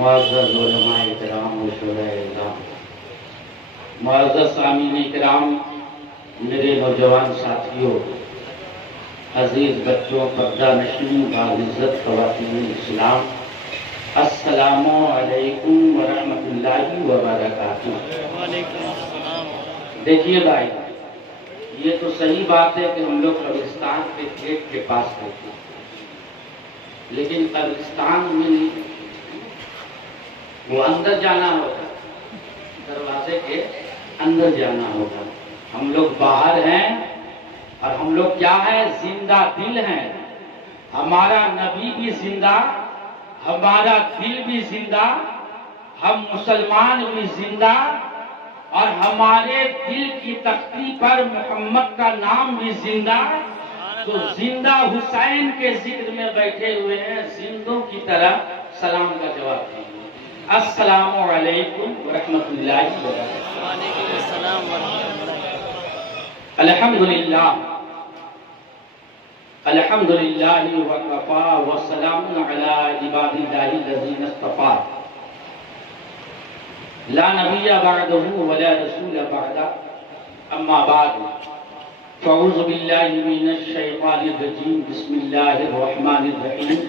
معزز علماء کرام و شہداء اعظام، معزز سامعین کرام، میرے نوجوان ساتھیوں، عزیز بچوں، پردہ نشین، باعزت خواتین اسلام، السلام علیکم ورحمۃ اللہ وبرکاتہ۔ دیکھیے بھائی، یہ تو صحیح بات ہے کہ ہم لوگ قبرستان کے گیٹ کے پاس رہتے ہیں، لیکن قبرستان میں وہ اندر جانا ہوگا، دروازے کے اندر جانا ہوگا۔ ہم لوگ باہر ہیں اور ہم لوگ کیا ہے؟ زندہ دل ہیں۔ ہمارا نبی بھی زندہ، ہمارا دل بھی زندہ، ہم مسلمان بھی زندہ، اور ہمارے دل کی تختی پر محمد کا نام بھی زندہ۔ تو زندہ حسین کے ذکر میں بیٹھے ہوئے ہیں، زندوں کی طرح سلام کا جواب دیجیے۔ السلام علیکم ورحمۃ اللہ وبرکاتہ۔ وعلیکم السلام ورحمۃ اللہ۔ الحمدللہ الحمدللہ وکفا وسلام علی عباد اللہ الذین اصطفیٰ، لا نبی بعدہ ولا رسول بعدہ، اما بعد، فاعوذ باللہ من الشیطان الرجیم، بسم اللہ الرحمن الرحیم۔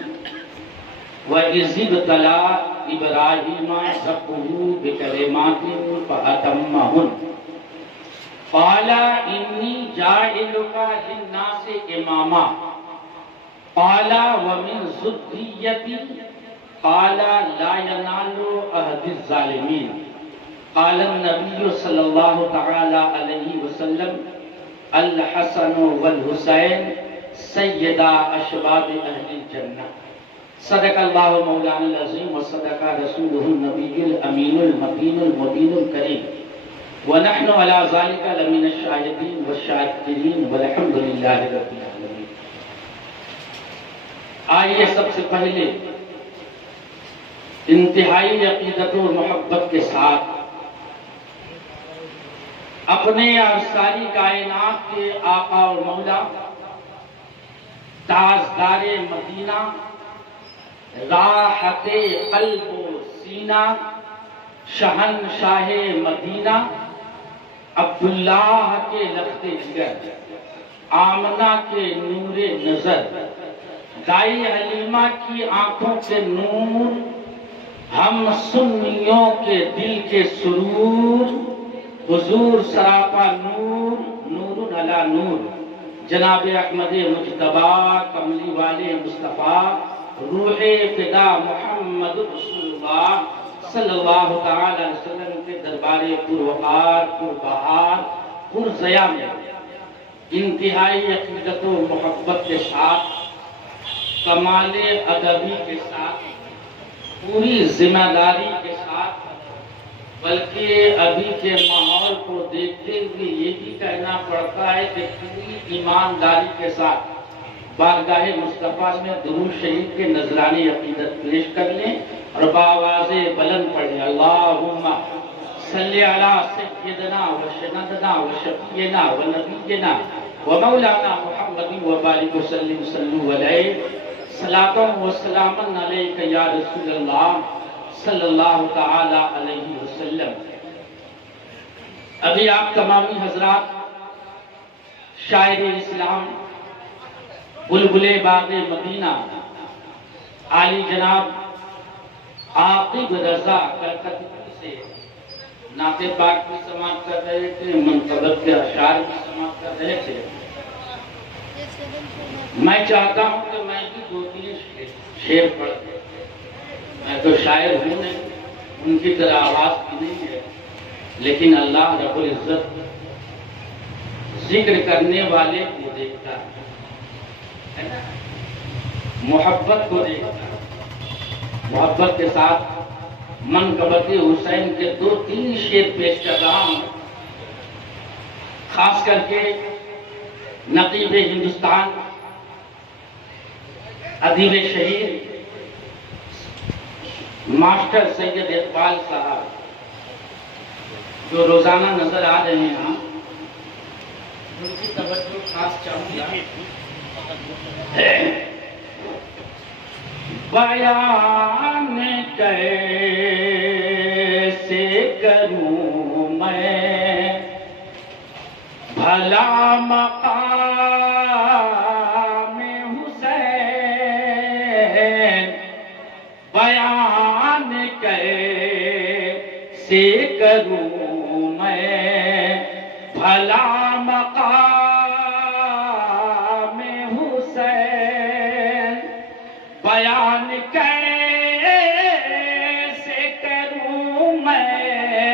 وَإِذِ ابْتَلَىٰ إِبْرَاهِيمَ رَبُّهُ بِكَلِمَاتٍ فَأَتَمَّهُنَّ قَالَ إِنِّي جَاعِلُكَ لِلنَّاسِ إِمَامًا قَالَ وَمِنْ ذُرِّيَّتِي قَالَ لَا يَنَالُ عَهْدِ الظَّالِمِينَ۔ قال النبی صلی اللہ تعالی علیہ وسلم: الحسن والحسین سیدا اشباب اہل الجنہ۔ صدق اللہ مولانا العظیم وصدق رسولہ النبی الامین المتین المبین الکریم، ونحن علی ذلک لمن الشاہدین والشاکرین والحمد للہ رب العالمین۔ آئیے سب سے پہلے انتہائی عقیدت و محبت کے ساتھ اپنے اور ساری کائنات کے آقا و مولا، تاجدار مدینہ، راحت قلب و سینہ، شہنشاہ مدینہ، عبداللہ کے لخت جگر، آمنہ کے نور نظر، دائی حلیمہ کی آنکھوں کے نور، ہم سنیوں کے دل کے سرور، حضور سراپا نور، نور علی نور، جناب احمد مجتبی، کملی والے مصطفیٰ، روح فدا محمد رسول اللہ صلی اللہ تعالی علیہ وسلم کے دربار پروقار، پربہار، پرضیا میں انتہائی عقیدت و محبت کے ساتھ، کمال ادبی کے ساتھ، پوری ذمہ داری کے ساتھ، بلکہ ابھی کے ماحول کو دیکھتے ہوئے یہ بھی کہنا پڑتا ہے کہ پوری ایمانداری کے ساتھ بارگاہ مصطفیٰ میں درود شریف کے نذرانی عقیدت پیش کر لیں اور بآواز بلند پڑھیں: اللہم صلی علی سیدنا و سندنا و شفیعنا و نبینا و مولانا محمد و بارک وسلم صلو علیہ، صلاۃ و سلام علیک یا رسول اللہ صلی اللہ تعالی علیہ وسلم۔ ابھی آپ تمامی حضرات شاعر اسلام، بلبل باغ مدینہ، عالی جناب عاقب رضا کلکتی سے نعت پاک کی سماعت کر رہے تھے، منقبت کے اشعار کی سماعت کر رہے تھے۔ میں چاہتا ہوں کہ میں بھی دو تین شعر پڑھ دوں۔ میں تو شاعر ہوں نہیں، ان کی طرح آواز بھی نہیں ہے، لیکن اللہ رب العزت ذکر کرنے والے کو دیکھتا ہے، محبت کو دیکھتا ہے۔ محبت کے ساتھ منقبت حسین کے دو تین شعر پیش کر رہا ہوں، خاص کر کے نقیب ہندوستان، ادیب شہیر ماسٹر سید اقبال صاحب، جو روزانہ نظر آ رہے ہیں، ان کی توجہ خاص چاہوں گا۔ بیان کیسے بھلا مقام حسین بیان کیسے کروں میں، بھلا مقام حسین بیان کیسے کروں میں،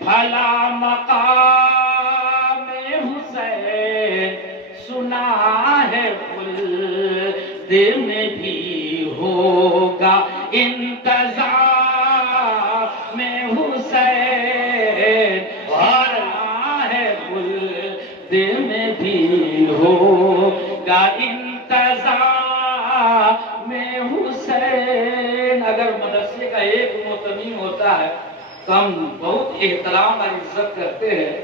بھلا مقام حسین سنا ہے خلد میں بھی ہوگا انتظام حسین، سنا ہے خلد میں بھی ہوگا انتظام حسین۔ اگر مدرسے کا ایک محتمیم ہوتا ہے تو ہم بہت احترام اور عزت کرتے ہیں،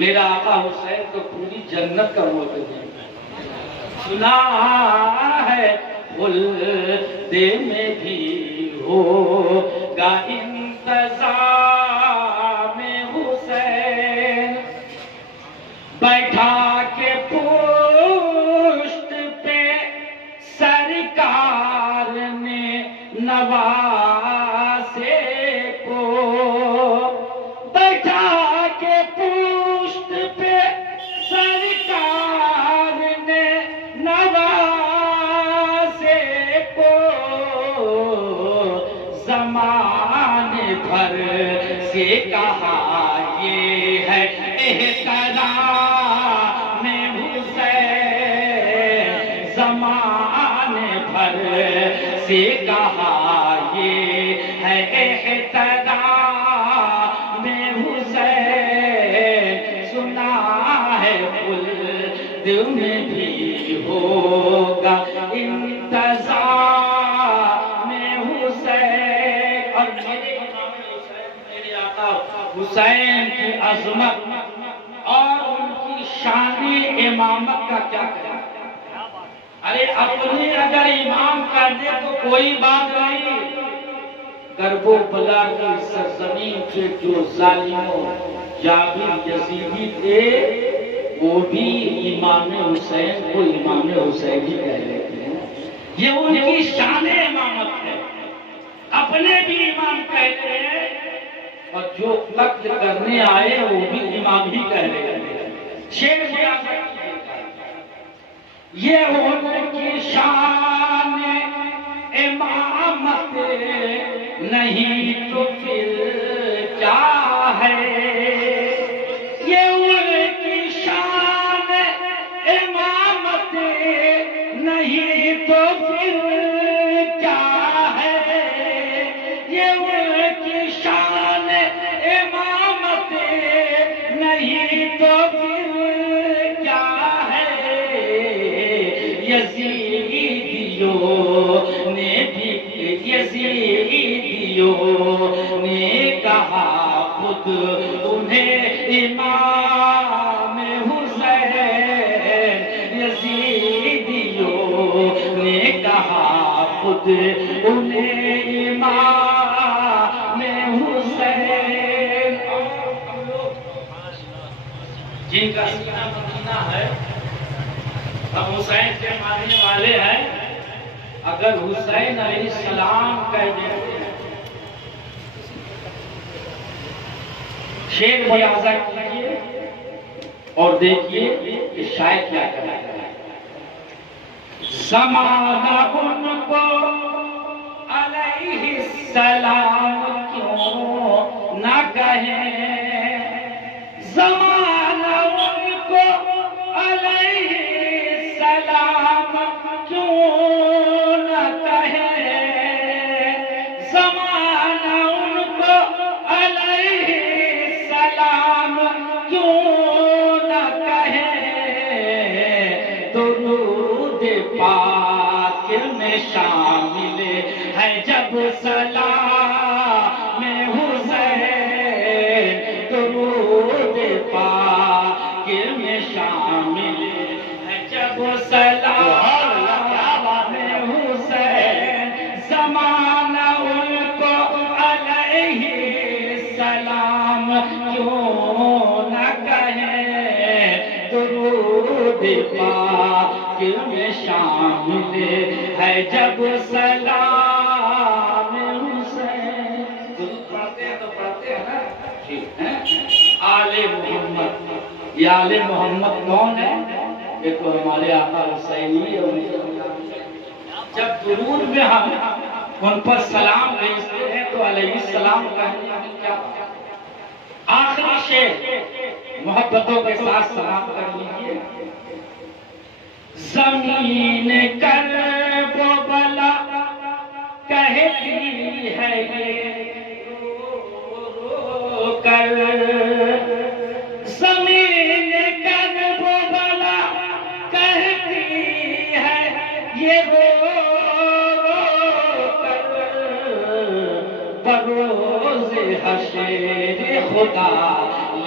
میرا آقا حسین تو پوری جنت کا محتمیم ہے۔ سنا ہے خلد میں بھی ہوگا انتظام حسین، بیٹھا کے پشت پہ سرکار نے نواسے کو، بیٹھا کے پشت پہ سرکار نے نواسے کو، زمانے بھر سے کہا یہ ہے احترام حسین، زمانے بھر سے کہا یہ ہے احترام حسین، سنا ہے خلد میں بھی ہوگا انتظام حسین۔ اور میرے امام حسین، میرے آقا حسین کی عظمت اور ان کی شان امامت کا کیا کہنا؟ ارے اپنے اگر امام کر دے تو کوئی بات نہیں، کرب و بلا کی سرزمین سے جو ظالموں جابر یزیدی تھے وہ بھی امام حسین کو امام حسین ہی کہہ لیتے ہیں، یہ ان کی شان امامت ہے، اپنے بھی امام کہتے ہیں اور جو نقل کرنے آئے وہ بھی امام ہی کہہ لیتے ہیں۔ شیخ یہ ان کی شان امامت نہیں تو پھر کیا ہے، یہ ان کی شان امامت نہیں تو پھر کیا ہے، یہ ان کی شان امامت نہیں تو پھر کیا ہے، یزیدیوں نے کہا خود انہیں امام حسین، یزیدیوں نے کہا خود انہیں امام حسین۔ جن کا سینہ مدینہ ہے ہم حسین کے ماننے والے ہیں، اگر حسین علیہ السلام کہہ دیتے ہیں شیر ملاحظہ کیجئے اور دیکھیے کہ شاید کیا کہا ہے۔ زمانہ ان کو علیہ السلام کیوں نہ کہیں، زمانہ ان کو علیہ السلام کیوں نہ کہیں، زمانہ ان کو علیہ السلام کیوں نہ کہیں، درود پاک میں شامل ہے جب سلام حسین، پاک میں شامل ہے جب سلام حسین. پڑھتے ہیں تو پڑھتے ہیں نا. ٹھیک ہے. آل محمد. یہ آل محمد کون ہے؟ یہ تو ہمارے آقا حسینی ہے. جب درود میں ہم ان پر سلام بھیجتے ہیں تو علیہ السلام کہنے میں کیا بات؟ آخری شعر محبتوں کے ساتھ سلام کر لیجیے. زمین کرب و بلا کہتی ہے یہ رو کر. زمین کرب و بلا کہتی ہے یہ رو کر. بروز حشر خدا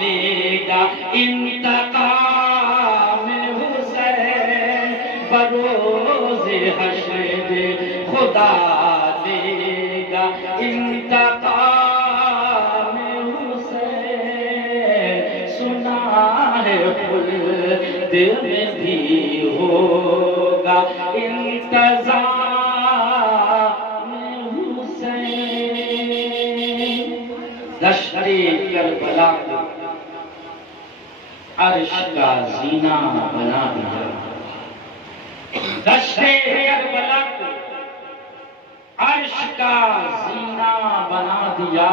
لے گا انتقام حسین. بروز حشر خدا لے گا انتقام حسین. سنا ہے خلد میں بھی ہوگا انتظام حسین. دشت کربلا کو عرش کا زینہ بنا دیا. دشت کربلا کو عرش کا زینہ بنا دیا.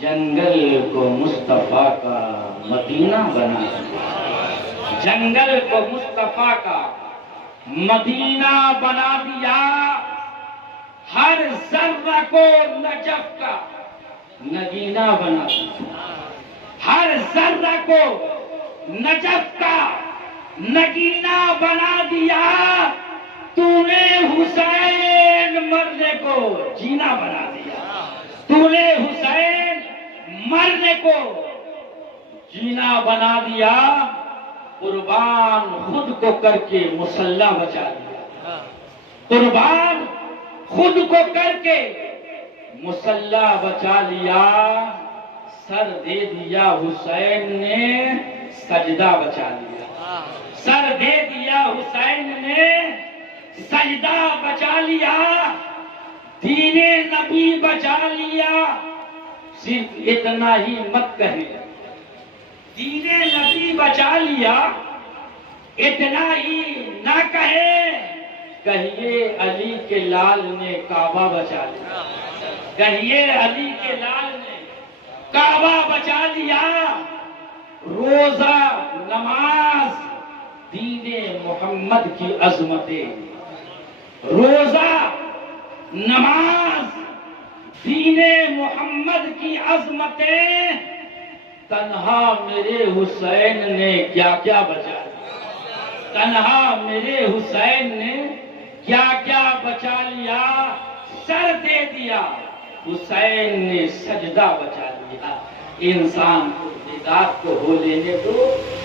جنگل کو مصطفیٰ کا مدینہ بنا دیا. جنگل کو مصطفیٰ کا مدینہ بنا دیا. ہر ذرہ کو نجف کا نگینہ بنا دیا. ہر ذرہ کو نجف کا نگینہ بنا دیا. تو نے حسین مرنے کو جینا بنا دیا. تو نے حسین مرنے کو جینا بنا دیا. قربان خود کو کر کے مسلح بچا دیا. قربان خود کو کر کے مسلح بچا لیا. سر دے دیا حسین نے سجدہ بچا لیا. سر دے دیا حسین نے سجدہ بچا لیا. دین نبی بچا لیا. صرف اتنا ہی مت کہیں دین نبی بچا لیا. اتنا ہی نہ کہے کہیے علی کے لال نے کعبہ بچا لیا. کہیے علی کے لال نے کعبہ بچا لیا. روزہ نماز دین محمد کی عظمتیں. روزہ نماز دین محمد کی عظمتیں. تنہا میرے حسین نے کیا کیا بچا لیا. تنہا میرے حسین نے کیا کیا بچا لیا. سر دے دیا حسین نے سجدہ بچا لیا. انسان کو دیدار کو ہو لینے دو.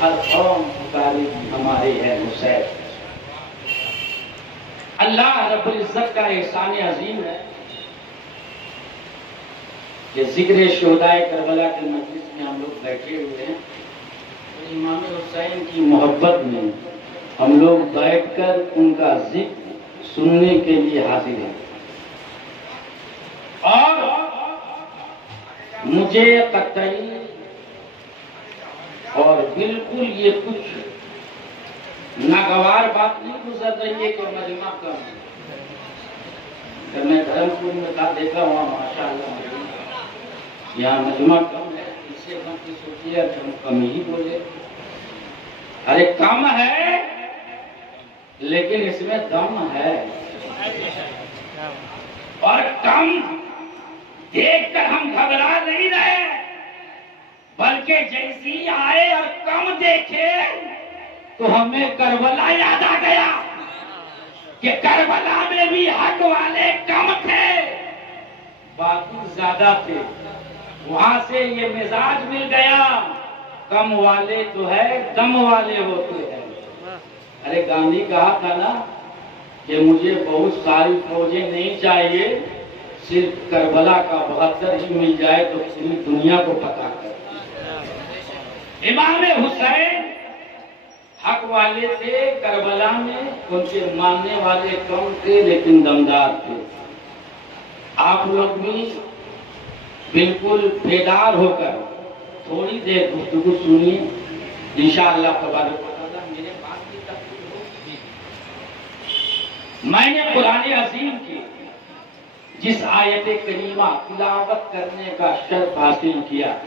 ہر قوم پکارے ہمارے ہے حسین. اللہ رب العزت کا احسان عظیم ہے کہ ذکر شہدائے کربلا کے مجلس میں ہم لوگ بیٹھے ہوئے ہیں. امام حسین کی محبت میں ہم لوگ بیٹھ کر ان کا ذکر سننے کے لیے حاضر ہیں. اور مجھے قطعی اور بالکل یہ کچھ ناگوار بات نہیں گزر رہی ہے کہ مجمع کم ہے. میں دھرم پور میں تھا, دیکھا وہاں ماشاءاللہ یہاں مجمع کم ہے. اس سے ہم کی سوچیے کہ ہم کم ہی بولے. ارے کم ہے لیکن اس میں دم ہے. اور کم دیکھ کر ہم گھبرا نہیں رہے, بلکہ جیسی آئے اور کم دیکھے تو ہمیں کربلا یاد آ گیا کہ کربلا میں بھی حق والے کم تھے, باقی زیادہ تھے. وہاں سے یہ مزاج مل گیا, کم والے تو ہے دم والے ہوتے ہیں. ارے گاندھی کہا تھا نا کہ مجھے بہت ساری فوجیں نہیں چاہیے, صرف کربلا کا 72 ہی مل جائے تو پوری دنیا کو پتا کر. امام حسین حق والے تھے کربلا میں، ان کے ماننے والے کم تھے لیکن دمدار تھے۔ آپ لوگ بھی بالکل بیدار ہو کر تھوڑی دیر گفتگو سنیے، انشاءاللہ تبارک و تعالی میرے بات کی تفصیل ہوگی۔ میں نے قرآن عظیم کی جس آیت کریمہ تلاوت کرنے کا شرف حاصل کیا،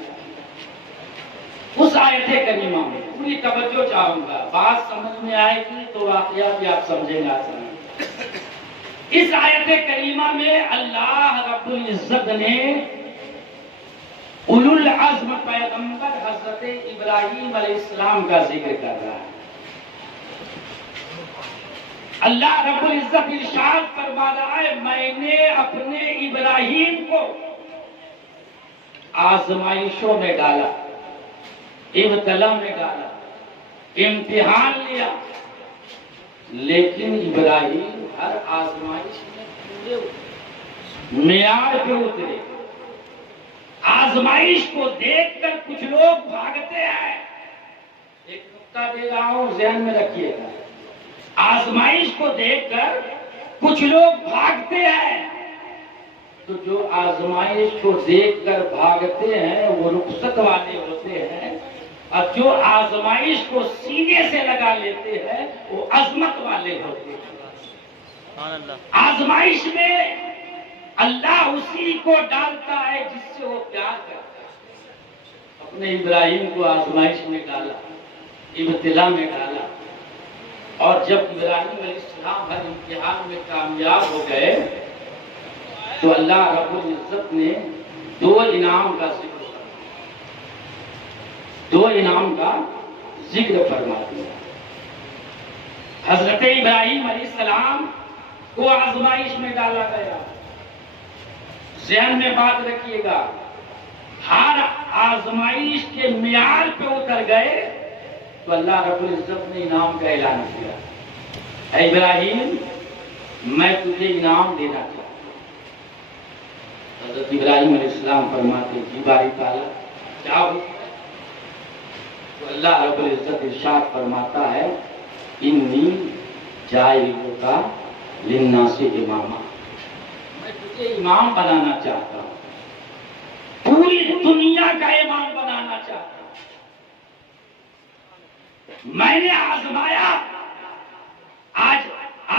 اس آیت کریمہ میں پوری توجہ چاہوں گا، بات سمجھ میں آئے گی تو واقعہ بھی آپ سمجھیں گا۔ اس آیت کریمہ میں اللہ رب العزت نے اولو العزم پیغمبر حضرت ابراہیم علیہ السلام کا ذکر کر رہا ہے۔ اللہ رب العزت ارشاد فرما رہا ہے، میں نے اپنے ابراہیم کو آزمائشوں میں ڈالا، ابتلا میں ڈالا، امتحان لیا، لیکن ابراہیم ہر آزمائش میں پورے معیار پہ اترے۔ آزمائش کو دیکھ کر کچھ لوگ بھاگتے ہیں، ایک نقطہ دے رہا ہوں ذہن میں رکھیے گا، آزمائش کو دیکھ کر کچھ لوگ بھاگتے ہیں، تو جو آزمائش کو دیکھ کر بھاگتے ہیں وہ رخصت والے ہوتے ہیں، اور جو آزمائش کو سینے سے لگا لیتے ہیں وہ عظمت والے ہوتے ہیں۔ آزمائش میں اللہ اسی کو ڈالتا ہے جس سے وہ پیار کرتا ہے۔ اپنے ابراہیم کو آزمائش میں ڈالا، ابتلا میں ڈالا، اور جب ابراہیم علیہ السلام ہر امتحان میں کامیاب ہو گئے تو اللہ رب العزت نے دو انعام کا ذکر فرما دیا۔ حضرت ابراہیم علیہ السلام کو آزمائش میں ڈالا گیا، ذہن میں بات رکھیے گا، ہر آزمائش کے معیار پہ اتر گئے تو اللہ رب العزت نے انعام کا اعلان کیا، اے ابراہیم میں تجھے انعام دینا چاہتا ہوں۔ حضرت ابراہیم علیہ السلام فرماتے جی باری تعالیٰ کیا ہو؟ تو اللہ رب العزت ارشاد فرماتا ہے انی جاعلک للناس اماما، میں تجھے امام بنانا چاہتا ہوں، پوری دنیا کا امام بنانا چاہتا ہوں۔ میں نے آزمایا، آج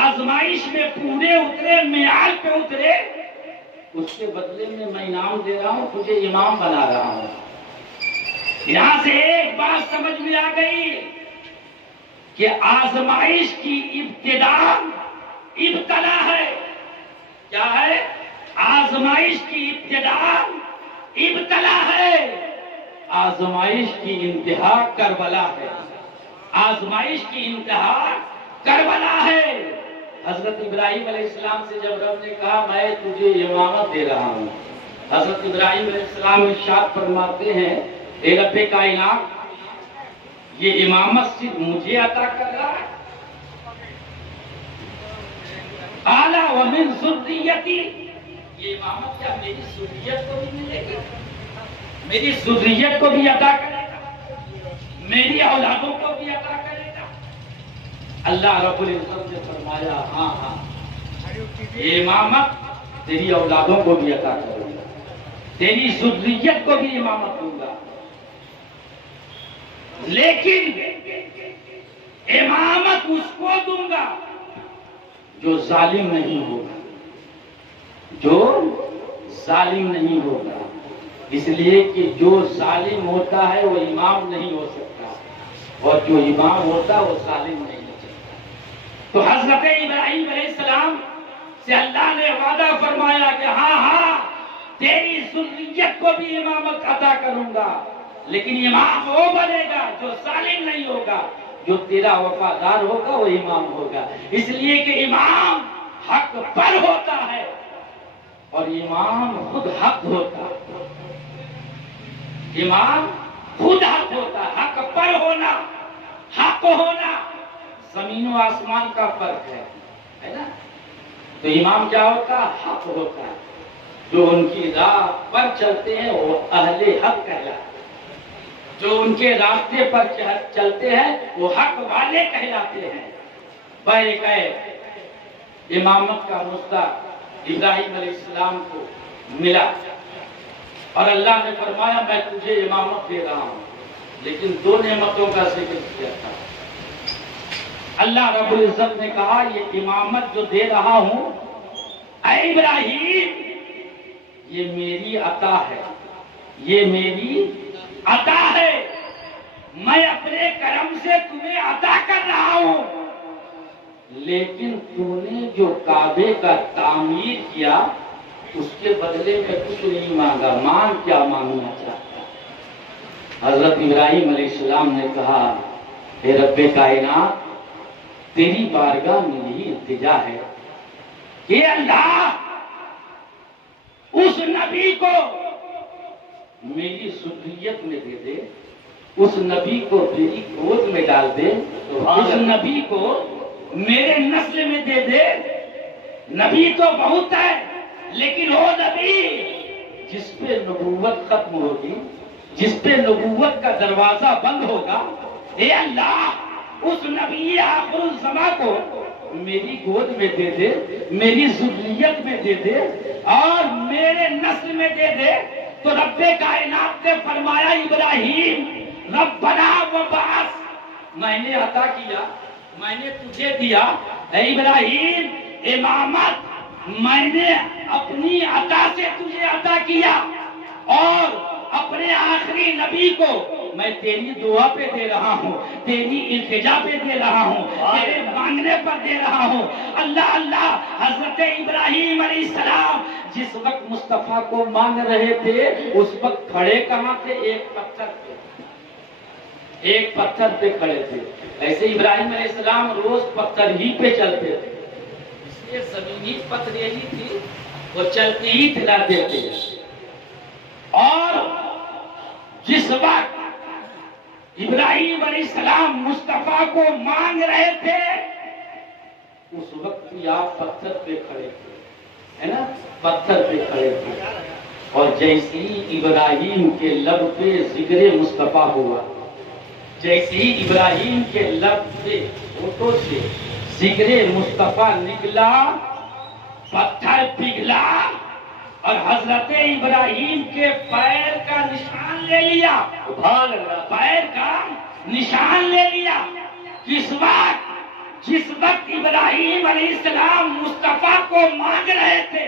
آزمائش میں پورے اترے، معیار پہ اترے، اس کے بدلے میں میں انعام دے رہا ہوں، تجھے امام بنا رہا ہوں۔ یہاں سے ایک بات سمجھ میں آ گئی کہ آزمائش کی ابتدا ابتلا ہے۔ کیا ہے؟ آزمائش کی ابتدا ابتلا ہے، آزمائش کی انتہا کربلا ہے، آزمائش کی انتہا کربلا ہے۔ حضرت ابراہیم علیہ السلام سے جب رب نے کہا میں تجھے امامت دے رہا ہوں، حضرت ابراہیم علیہ السلام ارشاد فرماتے ہیں اے رب کائنات، یہ امامت صرف مجھے عطا کر رہا ہے؟ اعلیٰ ومن ذریتی، یہ امامت کیا میری ذریت کو بھی ملے گی؟ میری ذریت کو بھی عطا کرے گا، میری اولادوں کو بھی عطا کرے گا؟ اللہ رب العزت نے فرمایا ہاں ہاں، یہ امامت تیری اولادوں کو بھی عطا کروں گا، تیری ذریت کو بھی امامت دوں گا، لیکن امامت اس کو دوں گا جو ظالم نہیں ہوگا، جو ظالم نہیں ہوگا، اس لیے کہ جو ظالم ہوتا ہے وہ امام نہیں ہو سکتا، اور جو امام ہوتا ہے وہ ظالم نہیں ہو سکتا۔ تو حضرت ابراہیم علیہ السلام سے اللہ نے وعدہ فرمایا کہ ہاں ہاں تیری ذریت کو بھی امامت عطا کروں گا، لیکن امام وہ بنے گا جو ظالم نہیں ہوگا، جو تیرا وفادار ہوگا وہ امام ہوگا۔ اس لیے کہ امام حق پر ہوتا ہے اور امام خود حق ہوتا ہے، امام خود حق ہوتا ہے۔ حق پر ہونا، حق ہونا زمین و آسمان کا فرق ہے نا؟ تو امام کیا ہوتا ہے؟ حق ہوتا ہے، جو ان کی راہ پر چلتے ہیں وہ اہل حق کہلاتے ہیں۔ جو ان کے راستے پر چلتے ہیں وہ حق والے کہلاتے ہیں۔ بہرکیف امامت کا مستحق ابراہیم علیہ السلام کو ملا اور اللہ نے فرمایا میں تجھے امامت دے رہا ہوں، لیکن دو نعمتوں کا ذکر کیا تھا۔ اللہ رب العزت نے کہا یہ امامت جو دے رہا ہوں اے ابراہیم یہ میری عطا ہے، یہ میری عطا ہے، میں اپنے کرم سے تمہیں عطا کر رہا ہوں، لیکن تو نے جو کعبے کا تعمیر کیا اس کے بدلے میں کچھ نہیں مانگا، مان کیا مانگنا چاہتا؟ حضرت ابراہیم علیہ السلام نے کہا اے رب کائنات تیری بارگاہ میں یہی التجا ہے کہ اللہ اس نبی کو میری ذریت میں دے دے، اس نبی کو میری گود میں ڈال دے، اس نبی کو میرے نسل میں دے دے۔ نبی تو بہت ہے لیکن وہ نبی جس پہ نبوت ختم ہوگی، جس پہ نبوت کا دروازہ بند ہوگا، اے اللہ اس نبی آخر الزماں کو میری گود میں دے دے، میری ذریت میں دے دے اور میرے نسل میں دے دے۔ تو رب کائنات نے فرمایا ابراہیم ربنا وبعث، میں نے عطا کیا، میں نے تجھے دیا اے ابراہیم امامت، میں نے اپنی عطا سے تجھے عطا کیا اور اپنے آخری نبی کو میں تیری دعا پہ دے رہا ہوں، تیری التجا پہ دے رہا ہوں، تیرے مانگنے پر دے رہا ہوں۔ اللہ اللہ، حضرت ابراہیم علیہ السلام جس وقت مصطفیٰ کو مانگ رہے تھے اس وقت کھڑے کہاں تھے؟ ایک پتھر پہ، ایک پتھر پہ کھڑے تھے۔ ایسے ابراہیم علیہ السلام روز پتھر ہی پہ چلتے تھے، اس لیے زمینی پتھریلی تھی، وہ چلتی ہی چلاتے تھے۔ اور جس وقت ابراہیم علیہ السلام مصطفیٰ کو مانگ رہے تھے اس وقت بھی آپ پتھر پہ کھڑے تھے، ہے نا، پتھر پہ کھڑے تھے۔ اور جیسے ہی ابراہیم کے لب پہ ذکر مصطفیٰ ہوا، جیسے ہی ابراہیم کے لب پہ ہونٹوں سے ذکر مصطفیٰ نکلا، پتھر پگھلا اور حضرت ابراہیم کے پیر کا نشان لے لیا، پیر کا نشان لے لیا۔ کس وقت؟ جس وقت ابراہیم علیہ السلام مصطفیٰ کو مانگ رہے تھے،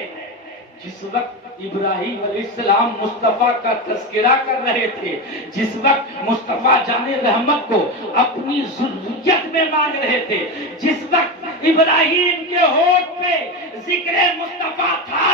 جس وقت ابراہیم علیہ السلام مصطفیٰ کا تذکرہ کر رہے تھے، جس وقت مصطفیٰ جان رحمت کو اپنی ذریت میں مانگ رہے تھے، جس وقت ابراہیم کے ہونٹ پہ ذکر مصطفیٰ تھا،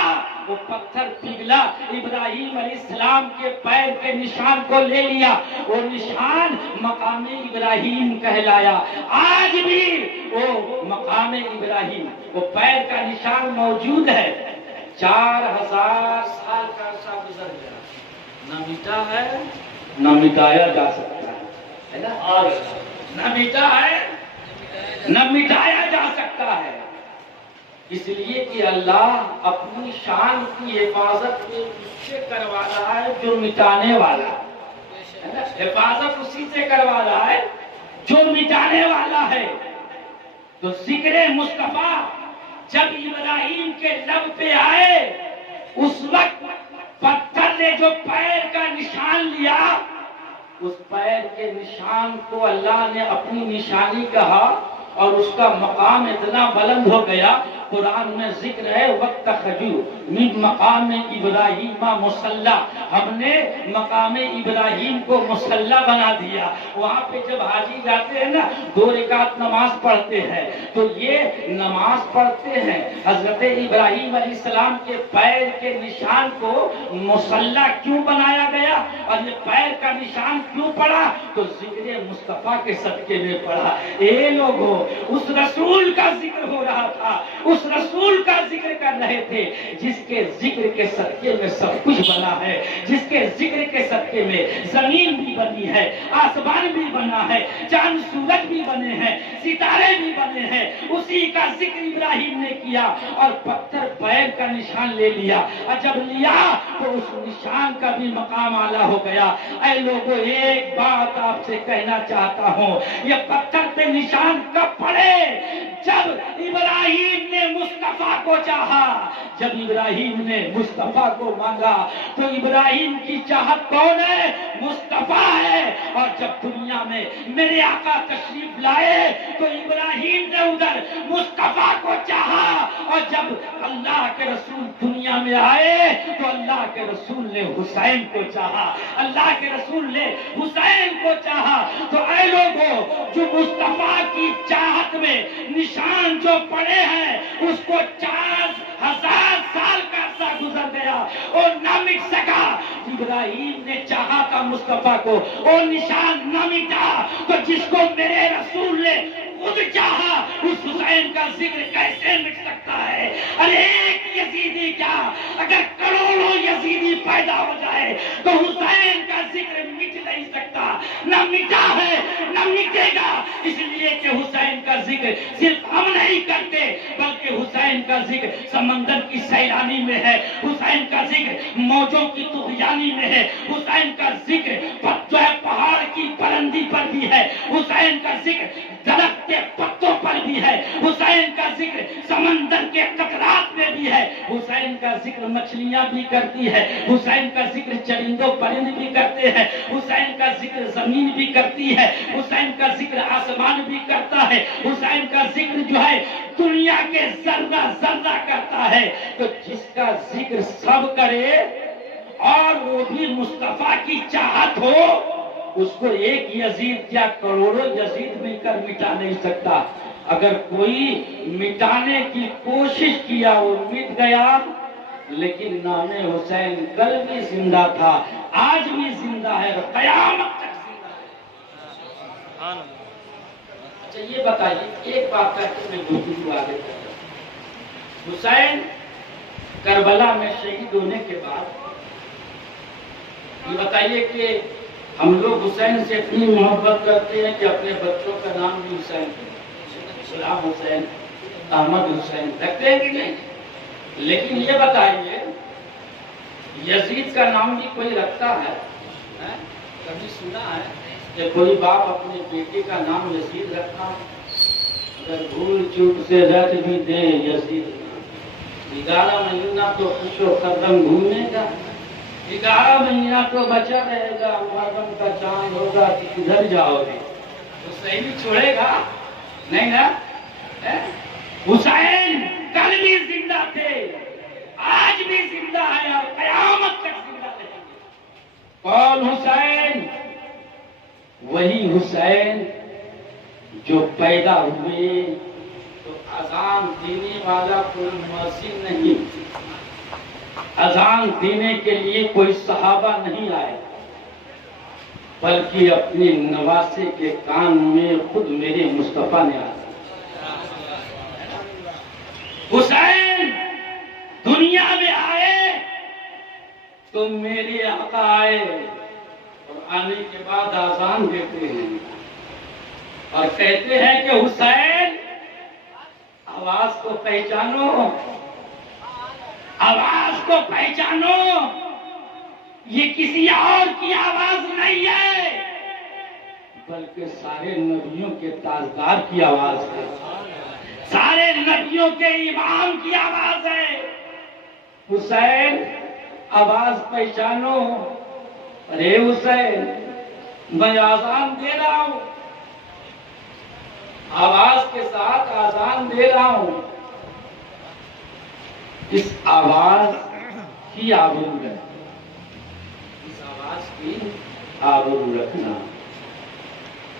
وہ پتھر پگھلا، ابراہیم علیہ السلام کے پیر کے نشان کو لے لیا، وہ نشان مقام ابراہیم کہلایا۔ آج بھی وہ مقام ابراہیم، وہ پیر کا نشان موجود ہے۔ 4000 سال کا عرصہ گزر گیا، نہ مٹا ہے نہ مٹایا جا سکتا ہے نا، اور نہ مٹا ہے نہ مٹایا جا سکتا ہے۔ اس لیے کہ اللہ اپنی شان کی حفاظت اس سے کروا رہا ہے جو مٹانے والا ہے نا، حفاظت اسی سے کروا رہا ہے جو مٹانے والا ہے۔ تو ذکر مصطفیٰ جب ابراہیم کے لب پہ آئے اس وقت پتھر نے جو پیر کا نشان لیا، اس پیر کے نشان کو اللہ نے اپنی نشانی کہا اور اس کا مقام اتنا بلند ہو گیا۔ قرآن میں ذکر ہے وَاتَّخَذُوا مِن مقام ابراہیم مصلی، ہم نے مقام ابراہیم کو مصلی بنا دیا۔ وہاں پہ جب حاجی جاتے ہیں نا 2 رکعت نماز پڑھتے ہیں تو یہ نماز پڑھتے ہیں۔ حضرت ابراہیم علیہ السلام کے پیر کے نشان کو مصلی کیوں بنایا گیا اور یہ پیر کا نشان کیوں پڑا؟ تو ذکر مصطفیٰ کے صدقے میں پڑا۔ اے لوگوں، اس رسول کا ذکر ہو رہا تھا، اس اس رسول کا ذکر کر رہے تھے جس کے ذکر کے صدقے میں سب کچھ بنا ہے، جس کے ذکر کے صدقے میں زمین بھی بنی ہے، آسمان بھی بنا ہے، چاند سورج بھی بنے ہیں، ستارے بھی بنے ہیں، اسی کا ذکر ابراہیم نے کیا اور پتھر پیر کا نشان لے لیا، اور جب لیا تو اس نشان کا بھی مقام اعلیٰ ہو گیا۔ اے لوگوں، ایک بات آپ سے کہنا چاہتا ہوں، یہ پتھر پہ نشان کب پڑے؟ جب ابراہیم نے مصطفیٰ کو چاہا، جب ابراہیم نے مصطفیٰ کو مانگا تو ابراہیم کی چاہت کون ہے؟ مصطفیٰ ہے۔ اور جب دنیا میں میرے آقا تشریف لائے تو ابراہیم نے ادھر مصطفیٰ کو چاہا، اور جب اللہ کے رسول دنیا میں آئے تو اللہ کے رسول نے حسین کو چاہا، اللہ کے رسول نے حسین کو چاہا۔ تو اے لوگوں، جو مصطفیٰ کی چاہت میں نشان جو پڑے ہیں اس کو 4000 سال کا عرصہ گزر گیا اور نہ مٹ سکا۔ ابراہیم نے چاہا تھا مصطفیٰ کو، اور نشان نہ مٹا، تو جس کو میرے رسول نے خود چاہا اس حسین کا ذکر کیسے مٹ سکتا ہے؟ ارے ایک یزیدی کیا، اگر کروڑوں یزیدی پیدا ہو جائے تو حسین کا ذکر مٹ نہیں سکتا، نہ مٹا ہے نہ مٹے گا۔ اس لیے کہ حسین کا ذکر صرف ہم نہیں کرتے، بلکہ حسین کا ذکر سمندر کی سیلانی میں ہے، حسین کا ذکر موجوں کی طغیانی میں ہے، حسین کا ذکر پہاڑ کی بلندی پر بھی ہے، حسین کا ذکر درخت کے پتوں پر بھی ہے، حسین کا ذکر سمندر کے قطرات میں بھی ہے، حسین کا ذکر مچھلیاں بھی کرتی ہے، حسین کا ذکر چرندوں پرند بھی کرتے ہیں، حسین کا ذکر زمین بھی کرتی ہے، حسین کا ذکر آسمان بھی کرتا ہے، حسین کا ذکر جو ہے دنیا کے ذرہ ذرہ کرتا ہے۔ تو جس کا ذکر سب کرے اور وہ بھی مصطفیٰ کی چاہت ہو، اس کو ایک یزید یا کروڑوں یزید مل کر مٹا نہیں سکتا۔ اگر کوئی مٹانے کی کوشش کیا وہ مٹ گیا، لیکن نام حسین کل بھی زندہ تھا، آج بھی زندہ ہے، قیامت تک زندہ ہے۔ اچھا یہ بتائیے، ایک بات کر کے میں گفتگو آگے کرتا ہوں۔ حسین کربلا میں شہید ہونے کے بعد یہ بتائیے کہ ہم لوگ حسین سے اتنی محبت کرتے ہیں کہ اپنے بچوں کا نام بھی حسین، غلام حسین، احمد حسین رکھتے ہیں کہ نہیں؟ لیکن یہ بتائیے، یزید کا نام بھی کوئی رکھتا ہے؟ کبھی سنا ہے کہ کوئی باپ اپنے بیٹے کا نام یزید رکھتا ہے؟ اگر بھول چوک سے رکھ بھی دے یزید، 11 مہینہ تو خوش و خرم گھومنے کا، 11 مہینہ تو بچا رہے گا، محرم کا چاند ہوگا کہ کدھر جاؤ گے، تو صحیح چھوڑے گا نہیں نا؟ حسین کل بھی زندہ تھے، آج بھی زندہ ہے اور قیامت تک زندہ رہیں گے۔ کون حسین؟ وہی حسین جو پیدا ہوئے تو اذان دینے والا کوئی مؤذن نہیں، اذان دینے کے لیے کوئی صحابہ نہیں آئے، بلکہ اپنے نواسے کے کان میں خود میرے مصطفیٰ نے آیا۔ حسین دنیا میں آئے تو میرے آقا آئے، اور آنے کے بعد اذان دیتے ہیں اور کہتے ہیں کہ حسین آواز کو پہچانو، آواز کو پہچانو، یہ کسی اور کی آواز نہیں ہے بلکہ سارے نبیوں کے تاجدار کی آواز ہے، سارے نبیوں کے امام کی آواز ہے۔ حسین آواز پہچانو۔ ارے حسین میں آزان دے رہا ہوں، آواز کے ساتھ آزان دے رہا ہوں، اس آواز کی آبرو رکھنا، اس آواز کی آبرو رکھنا۔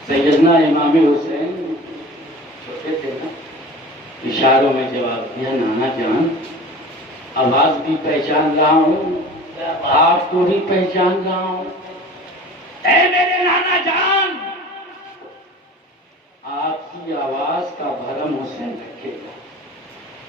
سیدنا امام حسین چھوٹے تھے نا، اشاروں میں جواب دیا، نانا جان آواز بھی پہچان رہا ہوں، آپ کو بھی پہچان رہا ہوں، اے میرے نانا جان آپ کی آواز کا بھرم حسین رکھے گا،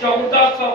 1400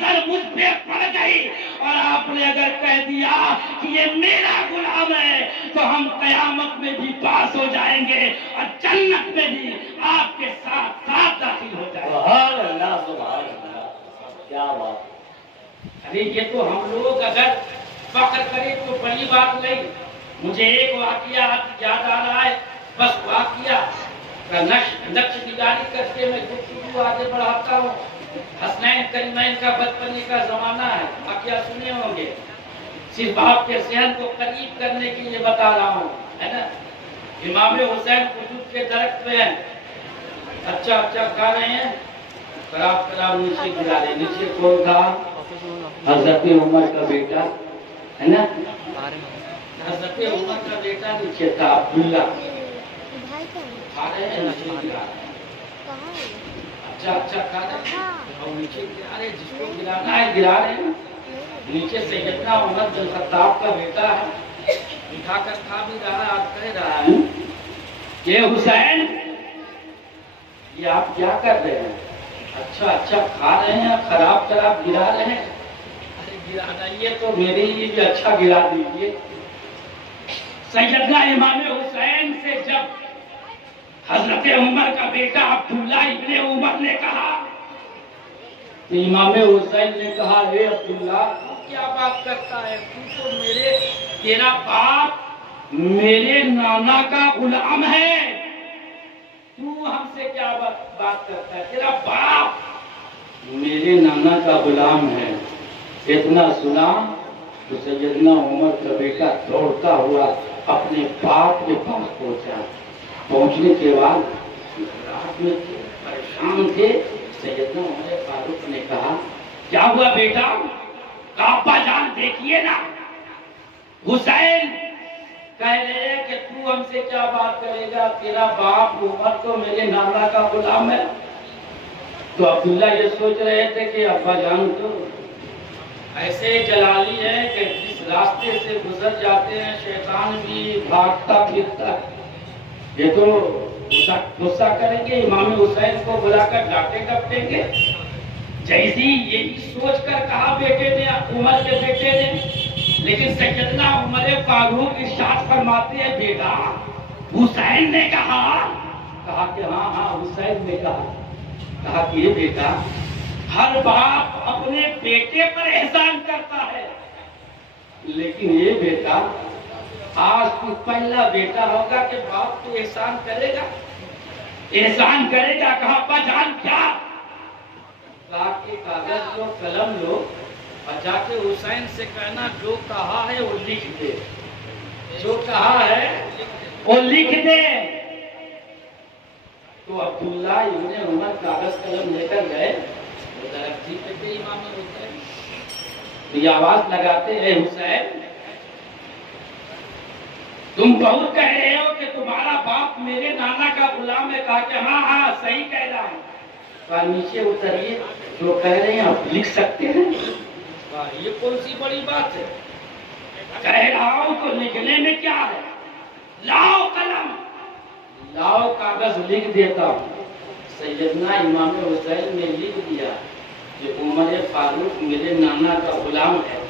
نظر مجھ پہ پڑ گئی اور آپ نے اگر کہہ دیا کہ یہ میرا غلام ہے تو ہم قیامت میں بھی پاس ہو جائیں گے اور جنت میں بھی آپ کے ساتھ ساتھ داخل ہو جائیں گے۔ سبحان اللہ سبحان اللہ، کیا بات۔ ارے یہ تو ہم لوگ اگر فخر کریں تو بڑی بات نہیں۔ مجھے ایک واقعہ یاد آ رہا ہے، بس واقعہ کا نقش نگاری کر کے میں گفتگو آگے بڑھاتا ہوں۔ حسنین کریمین کا بچپنے کا زمانہ ہے، واقعہ سنے ہوں گے، صرف آپ کے ذہن کو قریب کرنے کے لیے بتا رہا ہوں، ہے نا۔ امام حسین کھجور کے درخت پہ ہیں، اچھا کھا رہے ہیں، خراب نیچے گرا رہے۔ نیچے کون تھا؟ حضرت عمر کا بیٹا، ہے نا، حضرت عمر کا بیٹا نیچے تھا، عبداللہ۔ کھا رہے ہیں، نیچے گرا رہے ہیں، اچھا کھا رہے ہیں اور نیچے گرا رہے ہیں، جس کو گرانا ہے گرا رہے ہیں۔ نیچے سیدنا عمر بن خطاب کا بیٹا ہے، اٹھا کر کھا بھی رہا ہے، آپ کہہ رہا ہے کہ حسین یہ آپ کیا کر رہے ہیں؟ اچھا کھا رہے ہیں، خراب گرا رہے ہیں۔ ارے گرانا یہ تو میرے لیے بھی اچھا گرا دیجیے۔ سیدنا امام حسین سے جب حضرت عمر کا بیٹا عبداللہ ابن عمر نے کہا تو امام حسین نے کہا، اے عبداللہ تو کیا بات کرتا ہے، تو تیرا باپ میرے نانا کا غلام ہے، تو ہم سے کیا بات کرتا ہے، تیرا باپ میرے نانا کا غلام ہے۔ اتنا سنا تو سیدنا عمر کا بیٹا دوڑتا ہوا اپنے باپ کے پاس پہنچا۔ پہنچنے کے بعد رات میں پریشان تھے، سیدنا عمر فاروق نے کہا، کیا ہوا بیٹا؟ ابا جان دیکھیے نا، حسین کہہ رہے ہیں کہ تو ہم سے کیا بات کرے گا، تیرا باپ عمر تو میرے نانا کا غلام ہے۔ تو عبداللہ یہ سوچ رہے تھے کہ ابا جان تو ایسے جلالی ہے کہ جس راستے سے گزر جاتے ہیں شیطان بھی بھاگتا پھرتا ہے، یہ تو غصہ کریں گے، امام حسین کو بلا کر ڈانٹے ڈپٹیں گے۔ جیسی یہی سوچ کر کہا بیٹے نے، عمر کے بیٹے نے، لیکن سیدنا عمر فاروق ارشاد فرماتے ہیں، بیٹا حسین نے کہا کہ ہاں حسین نے کہا کہ یہ بیٹا ہر باپ اپنے بیٹے پر احسان کرتا ہے، لیکن یہ بیٹا آج تو پہلا بیٹا ہوگا کہ باپ تو احسان کرے گا۔ کہا ابا جان کیا؟ کہا کہ کاغذ لو، قلم لو اور جا کے حسین سے کہنا جو کہا ہے وہ لکھ دے، جو کہا ہے وہ لکھ دے۔ تو عبداللہ ابن عمر کاغذ قلم لے کر گئے، وہ درخت پہ تھے امام حسین، یہ آواز لگاتے ہیں، حسین تم بہت کہہ رہے ہو کہ تمہارا باپ میرے نانا کا غلام ہے۔ کہا کہ ہاں صحیح کہہ رہا ہوں۔ کہا نیچے اتریے، جو کہہ رہے ہیں آپ لکھ سکتے ہیں؟ کہا یہ کون سی بڑی بات ہے، کہہ رہا ہوں تو لکھنے میں کیا ہے، لاؤ قلم، لاؤ کاغذ، لکھ دیتا ہوں۔ سیدنا امام حسین نے لکھ دیا کہ عمر فاروق میرے نانا کا غلام ہے،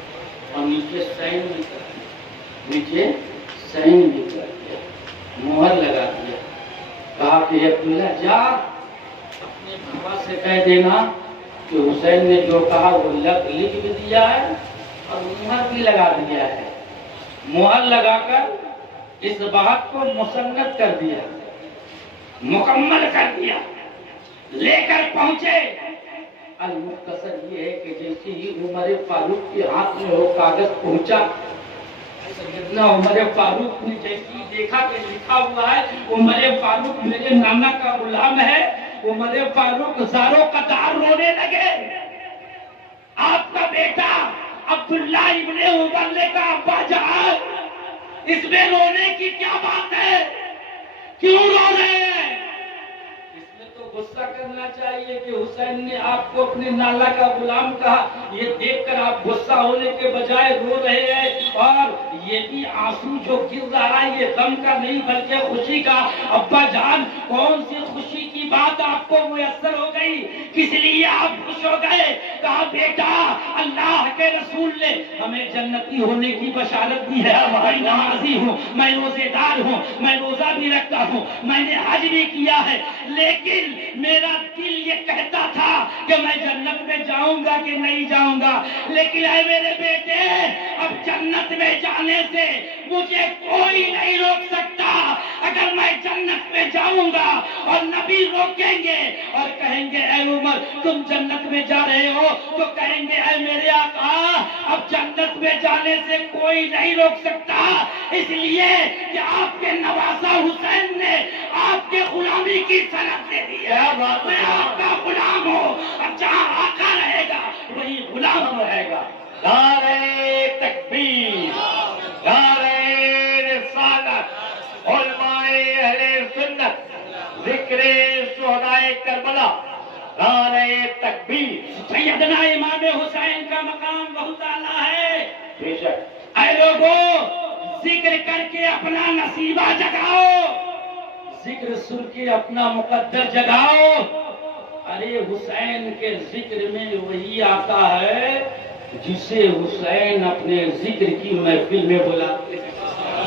اور نیچے سائن بھی کر دیا، نیچے سائن بھی کر دیا، مہر لگا دیا۔ کہا کہ عبداللہ جا اپنے بابا سے کہہ دینا کہ حسین نے جو کہا وہ لکھ بھی دیا ہے اور مہر بھی لگا دیا ہے۔ مہر لگا کر اس بات کو مسند کر دیا، مکمل کر دیا، لے کر پہنچے۔ المختصر یہ ہے کہ جیسے ہی عمر فاروق کے ہاتھ میں وہ کاغذ پہنچا، سیدنا عمر فاروق نے جیسے دیکھا کہ لکھا ہوا ہے عمر فاروق میرے نانا کا غلام ہے، عمر فاروق زاروں قطار رونے لگے۔ آپ کا بیٹا عبداللہ ابن عمر نے کہا ابا جان اس میں رونے کی کیا بات ہے، کیوں رو رہے ہیں؟ اس میں تو غصہ کرنا چاہیے کہ حسین نے آپ کو اپنے نانا کا غلام کہا، یہ دیکھ کر آپ غصہ ہونے کے بجائے رو رہے ہیں، اور یہ بھی آنسو جو گر رہا ہے یہ غم کا نہیں بلکہ خوشی کا۔ ابا جان کون سی خوشی کی بات آپ کو میسر ہو گئی، کس لیے آپ خوش ہو گئے؟ کہا بیٹا اللہ کے رسول نے ہمیں جنتی ہونے کی بشارت دی ہے، میں نمازی ہوں، میں روزے دار ہوں، میں روزہ بھی رکھتا ہوں، میں نے حج بھی کیا ہے، لیکن میرا دل یہ کہتا تھا کہ میں جنت میں جاؤں گا کہ نہیں جاؤں گا، لیکن اے میرے بیٹے اب جنت میں جانے سے مجھے کوئی نہیں روک سکتا۔ اگر میں جنت میں جاؤں گا اور نبی روکیں گے اور کہیں گے اے عمر تم جنت میں جا رہے ہو، تو کہیں گے اے میرے آقا اب جنت میں جانے سے کوئی نہیں روک سکتا، اس لیے کہ آپ کے نواسا حسین نے آپ کے غلامی کی صنعت دے دی ہے۔ میں آپ کا غلام ہوں، اب جہاں آقا رہے گا وہی غلام رہے گا۔ نعرہ تکبیر، نعرہ رسالت، علماء اہل سنت، ذکر شہدائے کربلا، نعرہ تکبیر۔ سیدنا امام حسین کا مقام بہت اعلیٰ ہے، بے شک۔ اے لوگوں ذکر کر کے اپنا نصیبہ جگاؤ، ذکر سن کے اپنا مقدر جگاؤ۔ ارے حسین کے ذکر میں وہی آتا ہے جسے حسین اپنے ذکر کی محفل میں بلاتے ہیں،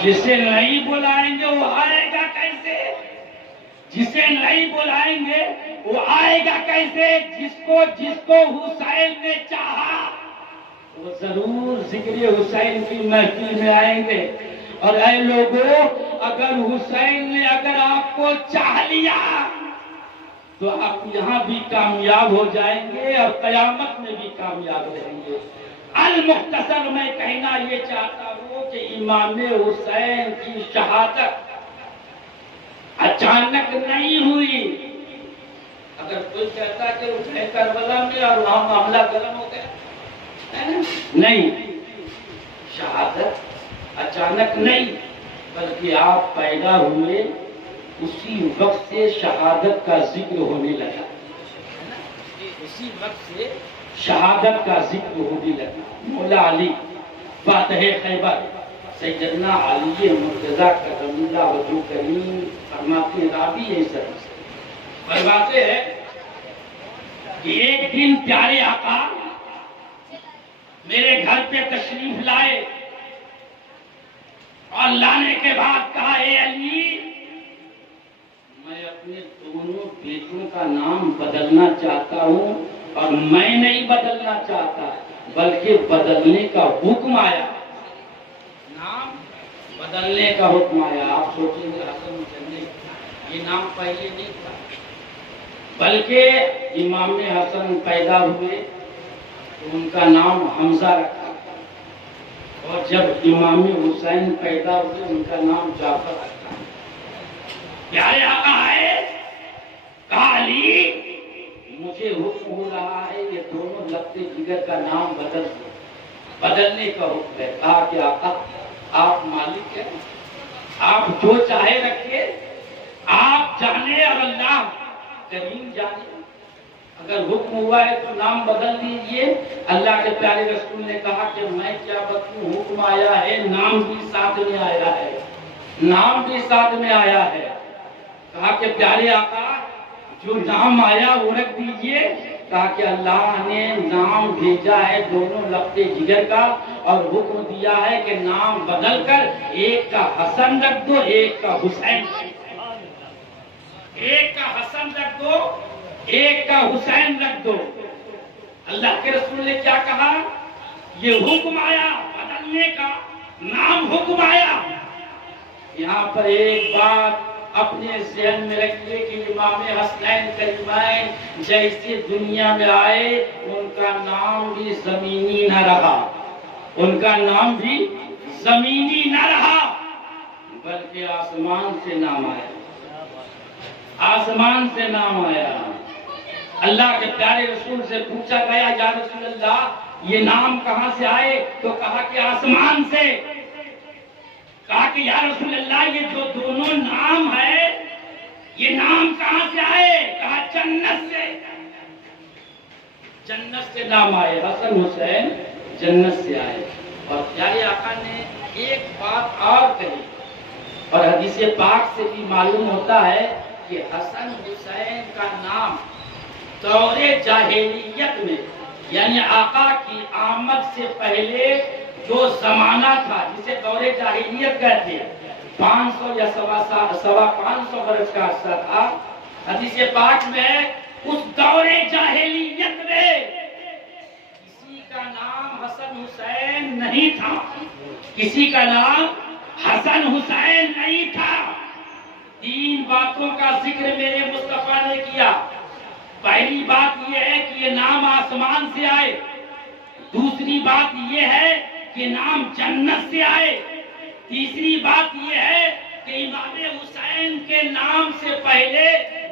جسے نہیں بلائیں گے وہ آئے گا کیسے؟ جسے نہیں بلائیں گے وہ آئے گا کیسے؟ جس کو حسین نے چاہا وہ ضرور ذکر حسین کی محفل میں آئیں گے۔ اور اے لوگوں اگر حسین نے اگر آپ کو چاہ لیا تو آپ یہاں بھی کامیاب ہو جائیں گے اور قیامت میں بھی کامیاب رہیں گے۔ المختصر میں کہنا یہ چاہتا ہوں کہ امام حسین کی شہادت اچانک نہیں ہوئی۔ اگر کوئی کہتا کہ اٹھے کربلا میں اور وہاں معاملہ گرم ہو گیا، نہیں، شہادت اچانک نہیں، بلکہ آپ پیدا ہوئے اسی وقت سے شہادت کا ذکر ہونے لگا، اسی وقت سے شہادت کا ذکر ہونے لگا۔ مولا علی فاتح خیبر سیدنا علی مرتضیٰ کرم اللہ وجہ کریم فرماتے ہیں، رابی ہے سب فرماتے ہیں کہ ایک دن پیارے آقا میرے گھر پہ تشریف لائے اور لانے کے بعد کہا اے علی میں اپنے دونوں بیٹوں کا نام بدلنا چاہتا ہوں، اور میں نہیں بدلنا چاہتا بلکہ بدلنے کا حکم آیا، نام بدلنے کا حکم آیا۔ آپ سوچیں گے حسن حسین یہ نام پہلے نہیں تھا، بلکہ امام حسن پیدا ہوئے تو ان کا نام حمزہ رکھا، اور جب امام حسین پیدا ہوئے ان کا نام جعفر رکھا۔ پیارے آقا آئے، کہا علی مجھے حکم ہو رہا ہے یہ دونوں لگتے جگر کا نام بدلنے کا حکم ہے۔ کہا کہ آقا آپ مالک ہیں، آپ جو چاہے رکھیے، آپ جانے اور اللہ کریم جانے، اگر حکم ہوا ہے تو نام بدل دیجئے۔ اللہ کے پیارے رسول نے کہا کہ میں کیا بتاؤں، حکم آیا ہے، نام بھی ساتھ میں آیا ہے، نام بھی ساتھ میں آیا ہے۔ کہا کہ پیارے آقا جو نام آیا وہ رکھ دیجئے۔ کہا کہ اللہ نے نام بھیجا ہے دونوں لگتے جگر کا، اور حکم دیا ہے کہ نام بدل کر ایک کا حسن رکھ دو، ایک کا حسین، ایک کا حسن رکھ دو، ایک کا حسین رکھ دو۔ اللہ کے رسول نے کیا کہا؟ یہ حکم آیا بدلنے کا، نام حکم آیا۔ یہاں پر ایک بات اپنے ذہن میں رکھیے کہ امام حسنین کریمین جیسے دنیا میں آئے ان کا نام بھی زمینی نہ رہا، ان کا نام بھی زمینی نہ رہا، بلکہ آسمان سے نام آیا، آسمان سے نام آیا۔ اللہ کے پیارے رسول سے پوچھا گیا یا رسول اللہ یہ نام کہاں سے آئے؟ تو کہا کہ آسمان سے۔ کہا کہ یا رسول اللہ یہ جو دونوں نام ہے یہ نام کہاں سے آئے؟ کہا جنت سے، جنت سے نام آئے، حسن حسین جنت سے آئے۔ اور پیارے آقا نے ایک بات اور کہی، اور حدیث پاک سے بھی معلوم ہوتا ہے کہ حسن حسین کا نام دور جاہلیت میں یعنی آقا کی آمد سے پہلے جو زمانہ تھا جسے دور جاہلیت کہتے ہیں 500 یا سوا 500 برس کا عرصہ تھا. حدیث پاک میں اس دور جاہلیت میں کسی کا نام حسن حسین نہیں تھا. کسی کا نام حسن حسین نہیں تھا. 3 باتوں کا ذکر میرے مصطفیٰ نے کیا. پہلی بات یہ ہے کہ یہ نام آسمان سے آئے. دوسری بات یہ ہے کہ نام جنت سے آئے. تیسری بات یہ ہے کہ امام حسین کے نام سے پہلے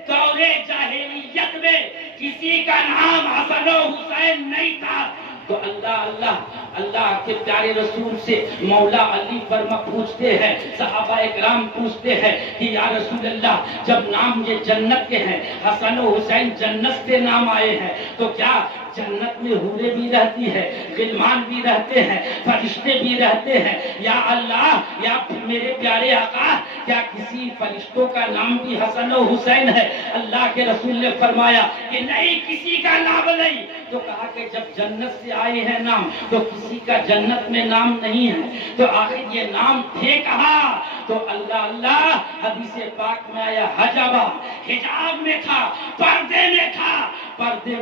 دور جاہلیت میں کسی کا نام حسن و حسین نہیں تھا. تو اللہ کے پیارے رسول سے مولا علی فرما پوچھتے ہیں, صحابہ اکرام پوچھتے ہیں کہ یا رسول اللہ جب نام یہ جنت کے ہیں, حسن و حسین جنت سے نام آئے ہیں, تو کیا جنت میں حوریں بھی رہتی ہے, غلمان بھی رہتے ہیں, فرشتے بھی رہتے ہیں؟ یا اللہ, یا میرے پیارے آقا, کیا کسی فرشتوں کا نام بھی حسن و حسین ہے؟ اللہ کے رسول نے فرمایا کہ نہیں, کسی کا نام نہیں. تو کہا کہ جب جنت سے آئے ہیں نام تو کسی کا جنت میں نام نہیں ہے, تو آخر یہ نام تھے کہاں؟ تو اللہ حدیث پاک میں آیا حجابہ, حجاب میں تھا, پردے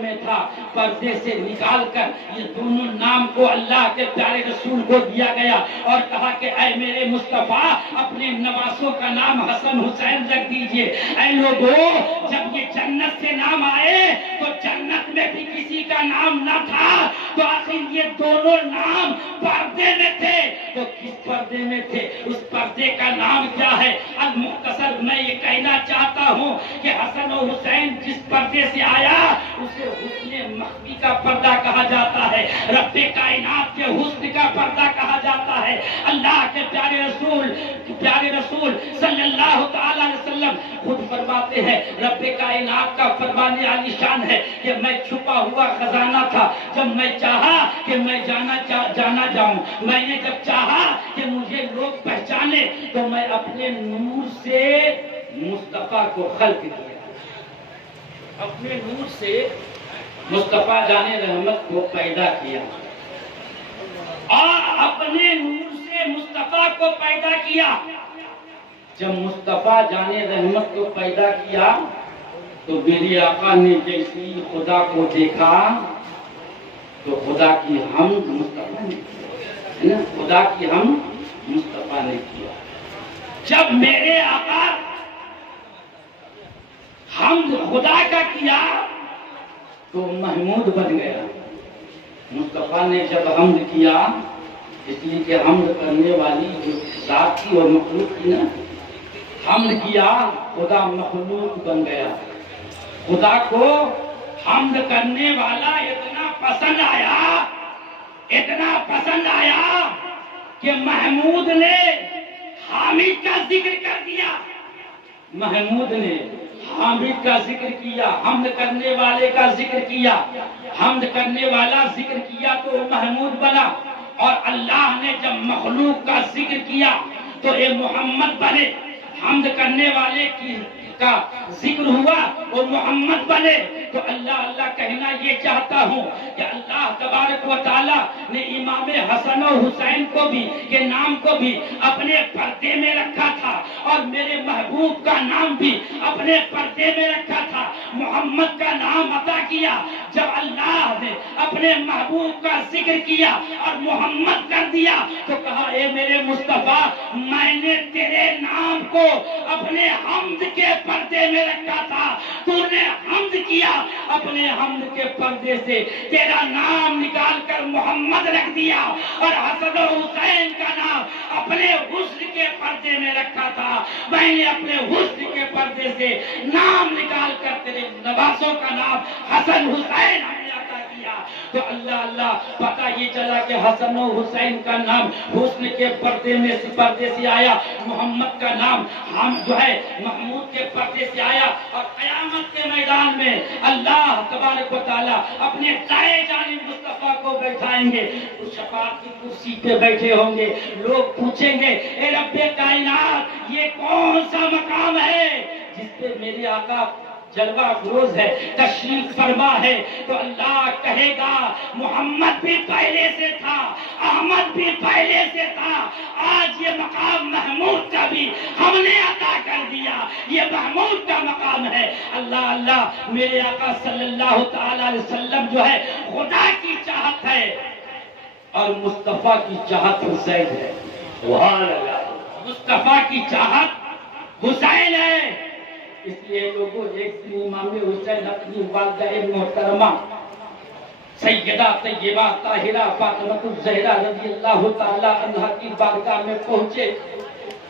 میں تھا. پردے سے نکال کر یہ دونوں نام کو اللہ کے پیارے رسول کو دیا گیا اور کہا کہ اے میرے مصطفیٰ, اپنے نواسوں کا نام حسن حسین رکھ دیجئے. اے لوگوں, جب یہ جنت سے نام آئے تو جنت میں بھی کسی کا نام نہ تھا, تو آخر یہ دونوں نام پردے میں تھے. تو کس پردے میں تھے؟ اس پردے کا نام کیا ہے؟ المختصر میں یہ کہنا چاہتا ہوں کہ حسن و حسین جس پردے سے آیا اسے حسن مخفی کا پردہ کہا جاتا ہے, رب کائنات کے حسن کا پردہ کہا جاتا ہے. اللہ کے پیارے رسول صلی اللہ تعالی علیہ وسلم خود فرماتے ہیں, رب کائنات کا فرمان عالی شان ہے کہ میں چھپا ہوا خزانہ تھا. جب میں چاہا کہ میں جانا جاؤں, میں نے جب چاہا کہ مجھے لوگ پہچانے, تو میں اپنے نور سے مصطفیٰ کو خلق کیا. اپنے نور سے مصطفیٰ جان رحمت کو پیدا کیا, اور اپنے نور سے مصطفیٰ کو پیدا کیا. جب مصطفیٰ جان رحمت کو پیدا کیا تو میرے آقا نے جیسی خدا کو دیکھا تو خدا کی حمد مصطفیٰ نے کیا, خدا کی حمد مصطفیٰ نے کیا. جب میرے آقا حمد خدا کا کیا تو محمود بن گیا. مصطفیٰ نے جب حمد کیا, اس لیے کہ حمد کرنے والی جو ذات کی اور مخلوق کی نا, حمد کیا خدا مخلوق بن گیا. خدا کو حمد کرنے والا اتنا پسند آیا کہ محمود نے حامد کا ذکر کر دیا. محمود نے حامد کا ذکر کیا, حمد کرنے والے کا ذکر کیا. حمد کرنے والا ذکر کیا تو وہ محمود بنا, اور اللہ نے جب مخلوق کا ذکر کیا تو یہ محمد بنے. حمد کرنے والے کا ذکر ہوا اور محمد بنے. تو اللہ کہنا یہ چاہتا ہوں کہ اللہ تبارک و تعالی نے امام حسن و حسین کو بھی کے نام کو بھی اپنے پردے میں رکھا تھا, اور میرے محبوب کا نام بھی اپنے پردے میں رکھا تھا. محمد کا نام عطا کیا. جب اللہ نے اپنے محبوب کا ذکر کیا اور محمد کر دیا تو کہا اے میرے مصطفیٰ, میں نے تیرے نام کو اپنے حمد کے پردے میں رکھا تھا, تو نے حمد کیا, اپنے حمد کے پردے سے تیرا نام نکال کر محمد رکھ دیا, اور حسن و حسین کا نام اپنے حسن کے پردے میں رکھا تھا. میں نے اپنے حسن کے پردے سے نام نکال کر تیرے نواسوں کا نام حسن حسین عطا کیا. تو اللہ پتہ یہ چلا کہ حسن و حسین کا نام حسن کے پردے سے آیا, محمد کا نام ہم جو ہے محمود کے پردے سے آیا, اور قیامت کے میدان میں اللہ تبارک و تعالی اپنے دائیں جانب مصطفیٰ کو بیٹھائیں گے. اس شفاعت کی کرسی پہ بیٹھے ہوں گے. لوگ پوچھیں گے اے رب کائنات, یہ کون سا مقام ہے جس پہ میرے آقا جلوہ افروز ہے، تشریف فرما ہے، تو اللہ کہے گا محمد بھی پہلے سے تھا، احمد بھی پہلے سے تھا، آج یہ مقام محمود کا بھی ہم نے عطا کر دیا، یہ محمود کا مقام ہے۔ اللہ اللہ، میرے آقا صلی اللہ تعالی علیہ وسلم جو ہے خدا کی چاہت ہے اور مصطفیٰ کی چاہت حسین ہے۔ سبحان اللہ۔ مصطفیٰ کی چاہت حسین ہے، اس لیے لوگوں ایک دن امام حسین اپنی والدہ محترمہ سیدہ طیبہ طاہرہ فاطمہ الزہرا رضی اللہ تعالی عنہا کی بارگاہ میں پہنچے،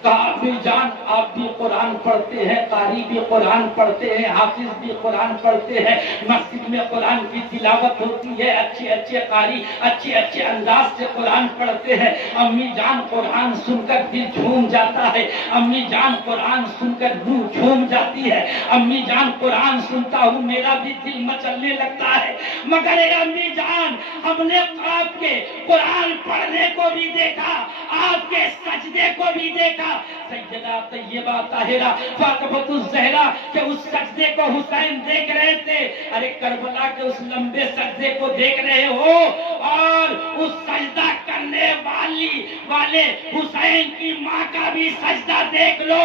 کہا امی جان آپ بھی قرآن پڑھتے ہیں، قاری بھی قرآن پڑھتے ہیں، حافظ بھی قرآن پڑھتے ہیں، مسجد میں قرآن کی تلاوت ہوتی ہے، اچھے اچھے قاری اچھے اچھے انداز سے قرآن پڑھتے ہیں، امی جان قرآن سن کر دل جھوم جاتا ہے، امی جان قرآن سن کر روح جھوم جاتی ہے، امی جان قرآن سنتا ہوں میرا بھی دل مچلنے لگتا ہے، مگر اے امی جان ہم نے آپ کے قرآن پڑھنے کو بھی دیکھا، آپ کے سجدے کو بھی دیکھا۔ سیدہ طیبہ طاہرہ فاطمہ الزہرا کہ اس سجدے کو حسین دیکھ رہے تھے، ارے کربلا کے اس لمبے سجدے کو دیکھ رہے ہو اور اس سجدہ کرنے والے حسین کی ماں کا بھی سجدہ دیکھ لو،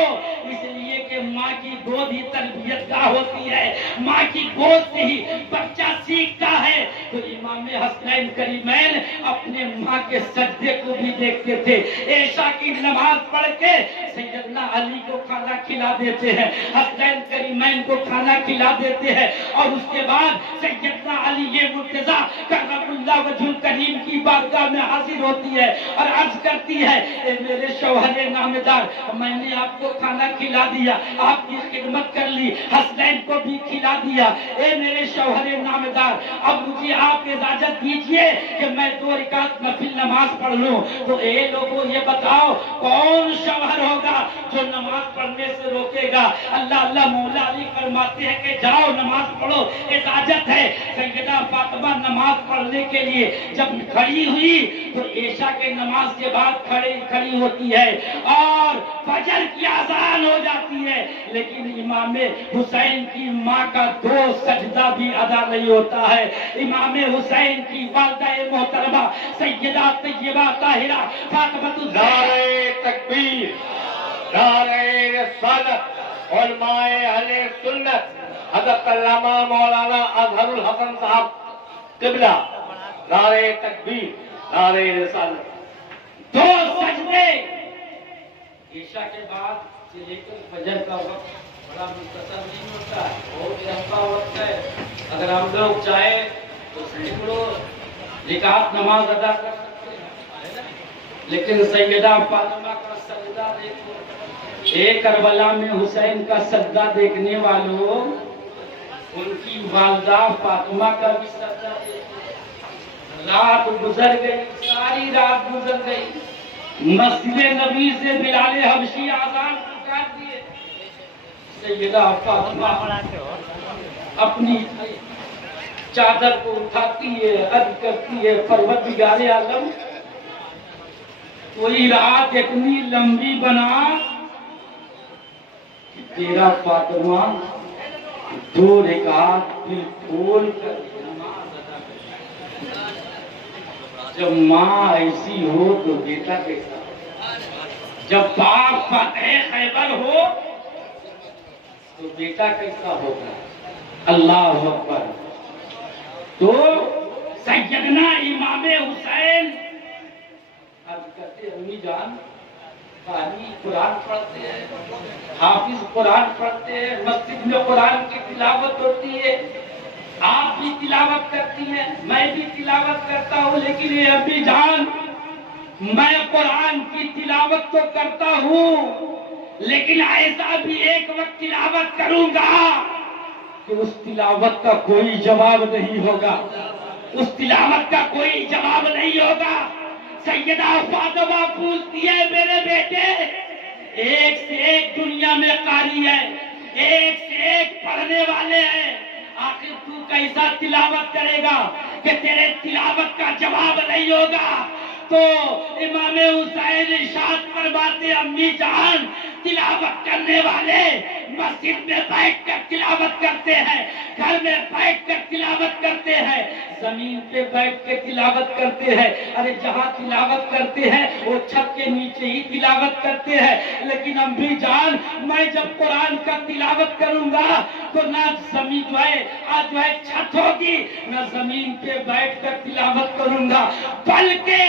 اس لیے کہ ماں کی گود ہی تربیت گاہ ہوتی ہے، ماں کی گود سے ہی بچہ سیکھتا ہے۔ تو امام حسنین کریمین اپنے ماں کے سجدے کو بھی دیکھتے تھے، عشاء کی نماز پڑھ کے سیدنا علی کو کھانا کھلا دیتے ہیں، حسنین کریمین کو کھانا کھلا دیتے ہیں، اور اس کے بعد سیدنا علی یہ مرتضیٰ کرم اللہ وجہ الکریم کی بارگاہ میں حاضر ہوتی ہے اور عرض کرتی ہے اے میرے شوہر نامدار، میں نے آپ کو کھانا کھلا دیا، آپ کی خدمت کر لی، حسنین کو بھی کھلا دیا، اے میرے شوہر نامدار اب مجھے آپ اجازت دیجئے کہ میں 2 رکعت نفل نماز پڑھ لوں۔ تو اے لوگوں یہ بتاؤ کون شوہر ہوگا جو نماز پڑھنے سے روکے گا؟ اللہ اللہ، مولا علی فرماتے ہیں کہ جاؤ نماز پڑھو، اجازت ہے۔ سیدہ فاطمہ نماز پڑھنے کے لیے جب کھڑی ہوئی تو عشاء کے نماز کے بعد کھڑی ہوتی ہے اور فجر کی اذان ہو جاتی ہے، لیکن امام حسین کی ماں کا 2 سجدہ بھی ادا نہیں ہوتا ہے۔ امام حسین کی والدہ محترمہ سیدہ طیبہ طاہرہ فاطمہ نعرہ تکبیر، نعرہ رسالت، علماء اہل سنت حضرت علامہ مولانا اظہر الحسن صاحب قبلہ، نعرہ تکبیر، نعرہ رسالت۔ 2 سجدے عشاء کے بعد سے لے کر فجر کا وقت بڑا مختصر نہیں ہوتا ہے، بہت لمبا وقت ہے، اگر ہم لوگ چاہیں تو سینکڑوں رکعت نماز ادا کر سکتے ہیں، لیکن سیدہ فاطمہ کا سجدہ دیکھو، ایک کربلا میں حسین کا سجدہ دیکھنے والوں، ان کی والدہ فاطمہ کا بھی سجدہ دیکھو۔ رات گزر گئی، ساری رات گزر گئی، مسجد نبی سے بلال حبشی آزان پکار دیے، سیدہ فاطمہ اپنی چادر کو اٹھاتی ہے، عرض کرتی ہے پروردگار عالم کوئی رات اتنی لمبی بنا کہ تیرا فاطمہ 2 رکعت دل کھول کر نماز ادا کرے۔ جب ماں ایسی ہو تو بیٹا کیسا ہو؟ جب باپ فتح خیبر ہو تو بیٹا کیسا ہوگا؟ اللہ اکبر۔ تو سیدنا امام حسین عرض کرتے امی جان قاری قرآن پڑھتے ہیں، حافظ قرآن پڑھتے ہیں، مسجد میں قرآن کی تلاوت ہوتی ہے، آپ بھی تلاوت کرتی ہیں، میں بھی تلاوت کرتا ہوں، لیکن یہ امی جان میں قرآن کی تلاوت تو کرتا ہوں، لیکن ایسا بھی ایک وقت تلاوت کروں گا کہ اس تلاوت کا کوئی جواب نہیں ہوگا، اس تلاوت کا کوئی جواب نہیں ہوگا۔ سیدہ فاطمہ پوچھتی ہے میرے بیٹے ایک سے ایک دنیا میں قاری ہے، ایک سے ایک پڑھنے والے ہیں، آخر تو کیسا تلاوت کرے گا کہ تیرے تلاوت کا جواب نہیں ہوگا؟ تو امام حسین ارشاد فرماتے امی جان تلاوت کرنے والے مسجد میں بیٹھ کر تلاوت کرتے ہیں، گھر میں بیٹھ کر تلاوت کرتے ہیں، زمین پہ بیٹھ کے تلاوت کرتے ہیں۔ ارے جہاں تلاوت کرتے ہیں وہ چھت کے نیچے ہی تلاوت کرتے ہیں، لیکن امی جان میں جب قرآن کا تلاوت کروں گا تو نہ زمین جو ہے چھت ہوگی، نہ زمین پہ بیٹھ کر تلاوت کروں گا، بلکہ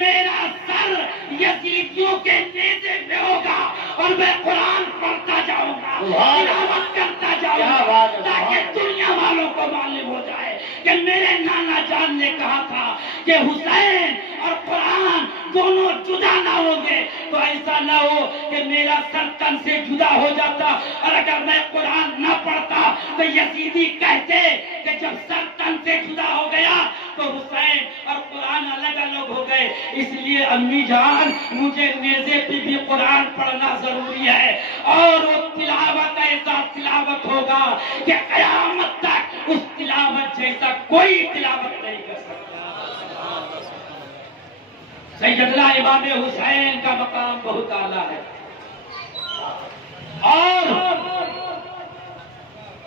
میرا سر یزیدیوں کے نیزے پہ ہوگا اور میں قرآن پڑھتا جاؤں گا، تلاوت کرتا جاؤں گا، تاکہ دنیا والوں کو معلوم ہو جائے کہ میرے نانا جان نے کہا تھا کہ حسین اور قرآن دونوں جدا نہ ہوں گے، تو ایسا نہ ہو کہ میرا سر تن سے جدا ہو جاتا، اور اگر میں قرآن نہ پڑھتا تو یزیدی کہتے کہ جب سر تن سے جدا ہو گیا تو حسین اور قرآن الگ الگ ہو گئے۔ اس لیے امی جان مجھے نیزے پہ بھی قرآن پڑھنا ضروری ہے، اور وہ تلاوت ایسا تلاوت ہوگا کہ قیامت تک اس تلاوت جیسا کوئی تلاوت نہیں کر سکتا۔ سیدنا امام حسین کا مقام بہت اعلیٰ ہے، اور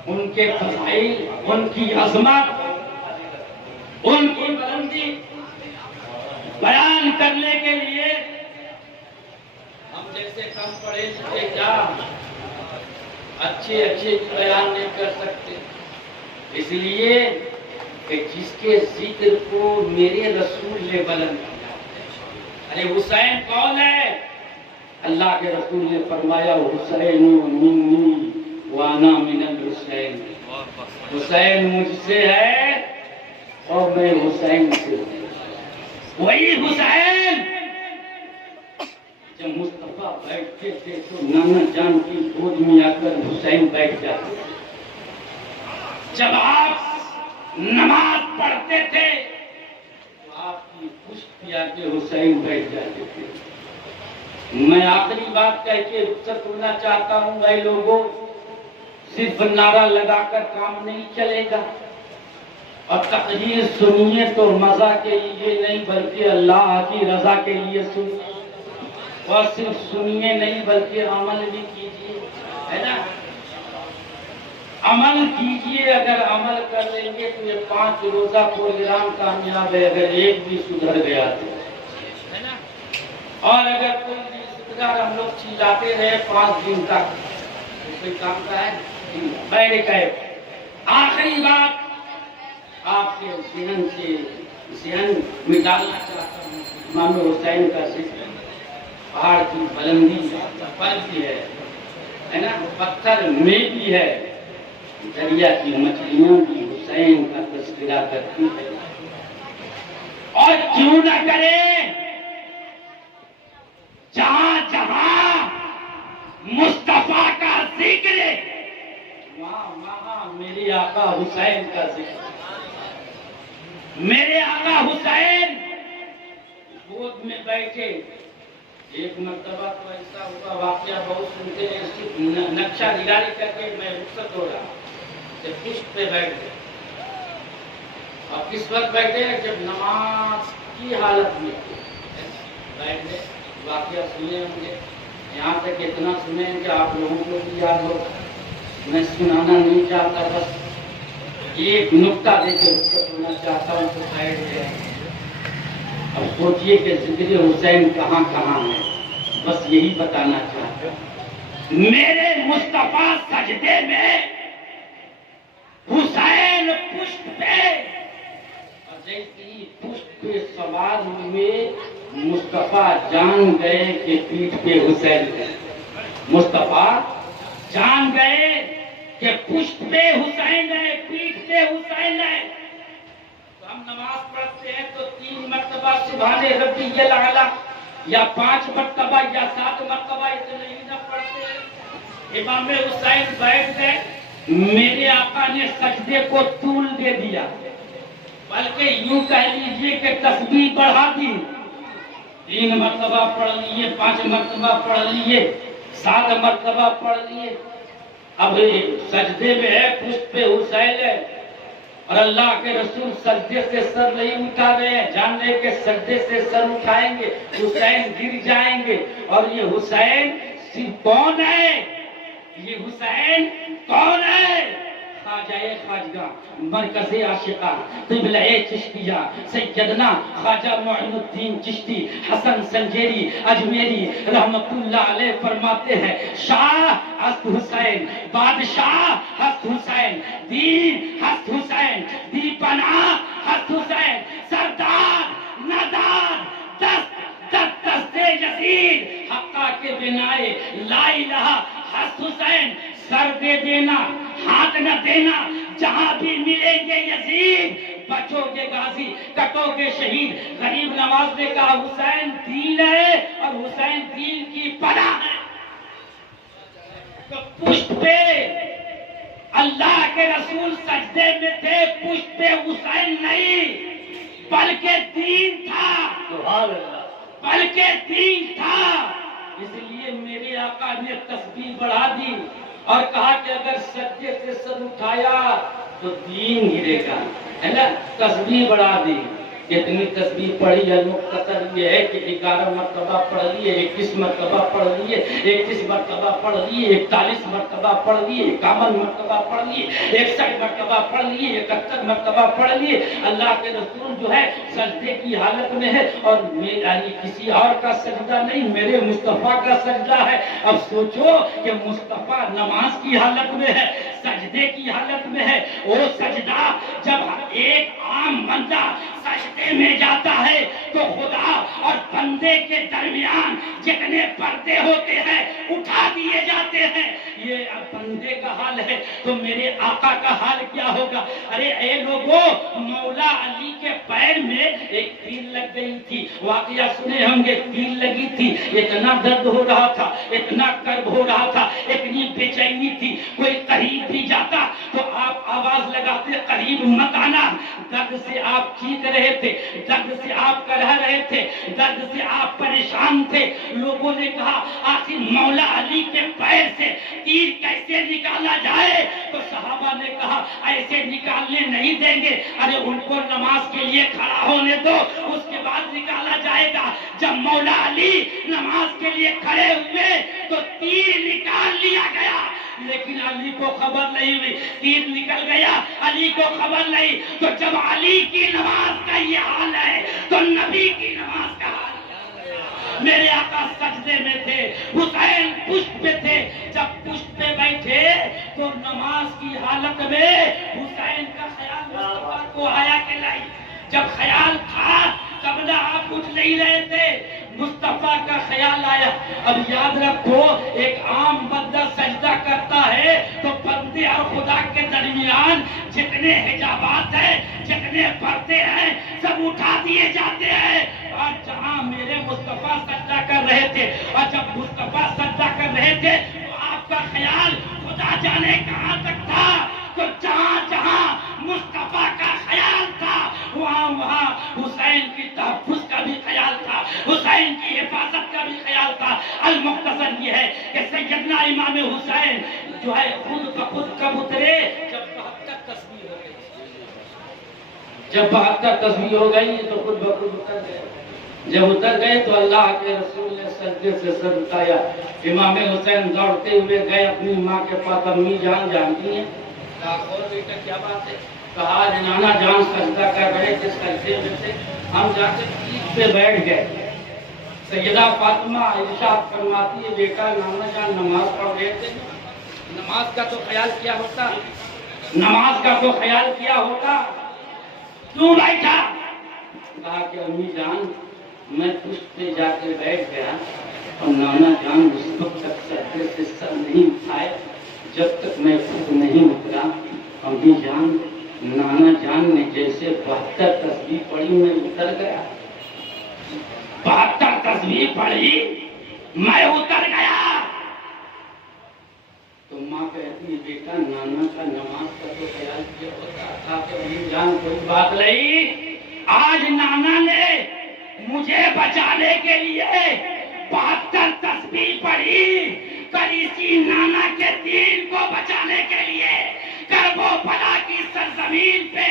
ان کے فضائل، ان کی عظمت، ان کی بلندی بیان کرنے کے لیے ہم جیسے کم پڑھے لکھے کیا اچھے بیان نہیں کر سکتے، اس لیے کہ جس کے ذکر کو میرے رسول نے بلند کیا۔ ارے حسین کون ہے؟ اللہ کے رسول نے فرمایا حسین منی وانا من الحسین، حسین مجھ سے ہے اور میں حسین سے ہوں۔ وہی حسین جب مصطفیٰ بیٹھتے تھے تو نانا جان کی گود میں آ کر حسین بیٹھ جاتے، جب آپ نماز پڑھتے تھے تو آپ کی پشت پہ آ کے حسین بیٹھ جاتے تھے۔ میں آخری بات کہہ کے رخصت ہونا چاہتا ہوں، بھائی لوگوں، صرف نعرہ لگا کر کام نہیں چلے گا، اور تقریر سنیے تو مزہ کے لیے نہیں بلکہ اللہ کی رضا کے لیے سنیے، اور صرف سنیے نہیں بلکہ عمل بھی کیجیے، ہے نا؟ عمل کیجیے، اگر عمل کر لیں گے تو یہ 5 روزہ پروگرام کامیاب ہے، اگر ایک بھی سدھر گیا تو، ہے نا؟ اور اگر کوئی بھی سدھر ہم لوگ چلاتے رہے 5 دن تک تو کوئی کام کا ہے؟ میں نے کہے آخری بات آپ کے ذہن میں ڈالنا چاہتا ہوں، امام حسین کا ذکر پہاڑ کی بلندی پر بھی ہے نا، پتھر میں بھی ہے، دریا کی مچھلیاں بھی حسین کا تذکرہ کرتی ہے، اور کیوں نہ کرے؟ جہاں جہاں مصطفیٰ کا ذکر وہاں میرے آقا حسین کا ذکر، میرے آقا حسین گود میں بیٹھے۔ ایک مرتبہ تو ایسا ہوا واقعہ بہت سنتے ہیں، صرف نقشہ نگاری کر کے میں رخصت ہو رہا کہ پشت پہ بیٹھ گئے، اور کس وقت بیٹھے جب نماز کی حالت میں بیٹھ گئے۔ واقعہ سنے ہوں گے، یہاں تک اتنا سنے کہ آپ لوگوں کو بھی یاد ہو، میں سنانا نہیں چاہتا، بس ایک نقطہ دے کے رخصت ہونا چاہتا ہوں تو بیٹھ گئے۔ اب سوچئے کہ ذکر حسین کہاں کہاں ہے، بس یہی بتانا چاہتا ہوں۔ میرے مصطفیٰ سجدے میں، حسین پشت پہ، اور جیسے ہی پشت پہ سوار ہوئے مصطفیٰ جان گئے کہ پیٹھ پہ حسین ہے، مصطفیٰ جان گئے کہ پشت پہ حسین ہے، پیٹھ پہ حسین ہے۔ ہم نماز پڑھتے ہیں تو 3 مرتبہ سبحان ربی الاعلیٰ، یا 5 مرتبہ یا 7 مرتبہ اتنے ہی نہ پڑھتے ہیں۔ امام حسین بیٹھ گئے، میرے آقا نے سجدے کو طول دے دیا، بلکہ یوں کہہ لیجئے کہ تسبیح بڑھا دی، 3 مرتبہ پڑھ لیے، 5 مرتبہ پڑھ لیے، 7 مرتبہ پڑھ لیے۔ اب سجدے میں ہے، پشت پہ حسین ہے، اور اللہ کے رسول سجدے سے سر نہیں اٹھا رہے ہیں، جان رہے کہ سجدے سے سر اٹھائیں گے حسین گر جائیں گے، اور یہ حسین صرف کون ہے یہ حسین؟ کون ہے؟ خواجہ خواجہ مرکز عاشقہ قبلہ چشتیہ سیدنا خواجہ معین الدین چشتی حسن سنجیری اجمیری رحمت اللہ علیہ فرماتے ہیں شاہ ہست حسین، بادشاہ ہست حسین، دین ہست حسین، دی پناہ ہست حسین، سردار ندار دست دست یزید حقا کے بنائے لا الہ ہست حسین، سر دے دینا ہاتھ نہ دینا، جہاں بھی ملیں گے یزید بچو گے غازی کٹو گے شہید۔ غریب نواز نے کہا حسین دین ہے اور حسین دین کی پناہ ہے۔ تو پشت پہ اللہ کے رسول سجدے میں تھے، پشت پہ حسین نہیں بلکہ دین تھا، سبحان اللہ، بلکہ دین تھا۔ اس لیے میرے آقا نے تسبیح بڑھا دی اور کہا کہ اگر سجدے سے سر اٹھایا تو دین گرے گا، ہے نا؟ تسبیح بڑھا دی۔ اتنی تسبیح پڑھی ہے مختصر یہ ہے کہ 11 مرتبہ پڑھ لیے، 21 مرتبہ پڑھ لیے، 31 مرتبہ پڑھ لیے، 41 مرتبہ پڑھ لیے، 51 مرتبہ پڑھ لیے، 61 مرتبہ پڑھ لیے، 71 مرتبہ پڑھ لیے۔ اللہ کے رسول جو ہے سجدے کی حالت میں ہے اور کسی اور کا سجدہ نہیں، میرے مصطفیٰ کا سجدہ ہے۔ اب سوچو کہ مصطفیٰ نماز کی حالت میں ہے، سجدے کی حالت میں ہے۔ وہ سجدہ جب ایک عام بندہ سجدے میں جاتا ہے تو خدا اور بندے کے درمیان جتنے پردے ہوتے ہیں اٹھا دیے جاتے ہیں۔ یہ اب بندے کا حال ہے تو میرے آقا کا حال کیا ہوگا؟ ارے اے لوگوں، مولا علی کے پیر میں ایک تیر لگ گئی تھی، واقعہ سنے ہوں گے، تیر لگی تھی، اتنا درد ہو رہا تھا، اتنا کرب ہو رہا تھا، اتنی بے چینی تھی، کوئی قریب بھی جاتا تو آپ آواز لگاتے قریب مت آنا۔ درد سے آپ چیخ رہے تھے، درد سے آپ کہہ رہے تھے، درد سے آپ پریشان تھے۔ لوگوں نے کہا آخر مولا علی کے پیر سے تیر کیسے نکالا جائے؟ تو صحابہ نے کہا ایسے نکالنے نہیں دیں گے، ارے ان کو نماز کے لیے کھڑا ہونے دو، اس کے بعد نکالا جائے گا۔ جب مولا علی نماز کے لیے کھڑے ہوئے تو تیر نکال لیا گیا، لیکن علی کو خبر نہیں ہوئی، تیر نکل گیا، علی کو خبر نہیں۔ تو جب علی کی نماز کا یہ حال ہے تو نبی کی نماز کا حال ہے۔ میرے آقا سجدے میں تھے، حسین پشت پہ تھے۔ جب پشت پہ بیٹھے تو نماز کی حالت میں حسین کا خیال مصطفیٰ کو آیا کہ نہیں؟ جب خیال تھا قبل آپ اٹھ نہیں رہے تھے، مصطفیٰ کا خیال آیا۔ اب یاد رکھو ایک عام بندہ سجدہ کرتا ہے تو بندے اور خدا کے درمیان جتنے حجابات ہیں، جتنے پردے ہیں، سب اٹھا دیے جاتے ہیں۔ اور جہاں میرے مصطفیٰ سجدہ کر رہے تھے اور جب مصطفیٰ سجدہ کر رہے تھے تو آپ کا خیال خدا جانے کہاں تک تھا۔ تو جہاں جہاں مصطفیٰ کا خیال تھا وہاں وہاں حسین کی تحفظ کا بھی خیال تھا، حسین کی حفاظت کا بھی خیال تھا۔ المختصر یہ ہے کہ سیدنا امام حسین جو ہے خود بخود کب اترے؟ جب 72 تسبیح ہو گئی، جب 72 تسبیح ہو گئی تو خود بخود اتر گئے۔ جب اتر گئے تو اللہ کے رسول نے سجدے سے سر اٹھایا۔ امام حسین دوڑتے ہوئے گئے اپنی ماں کے پاس، امی جان جانتی ہیں؟ کہا اور بیٹا کیا بات ہے؟ کہا نانا جان سجدہ کر رہے تھے، سجدے میں سے ہم جا کے پیٹھ پہ بیٹھ گئے۔ سیدہ فاطمہ ارشاد فرماتی ہے بیٹا نانا جان نماز پڑھ رہے تھے، نماز کا تو خیال کیا ہوتا، نماز کا تو خیال کیا ہوتا، کیوں بیٹھا؟ کہا کہ امی جان میں پشت پہ جا کے بیٹھ گیا اور نانا جان اس وقت تک سجدے سے سر نہیں اٹھائے جب تک میں خود نہیں اترا۔ امی جان نانا جان نے جیسے 72 تسبیح پڑھی میں اتر گیا، 72 تسبیح پڑھی میں اتر گیا۔ تو ماں کہتی ہے بیٹا نانا کا نماز کا تو خیال کیا ہوتا تھا کہ امی جان کوئی بات نہیں، آج نانا نے مجھے بچانے کے لیے 72 تسبیح پڑھی، کل اسی نانا کے دین کو بچانے کے لیے کربلا کی سرزمین پہ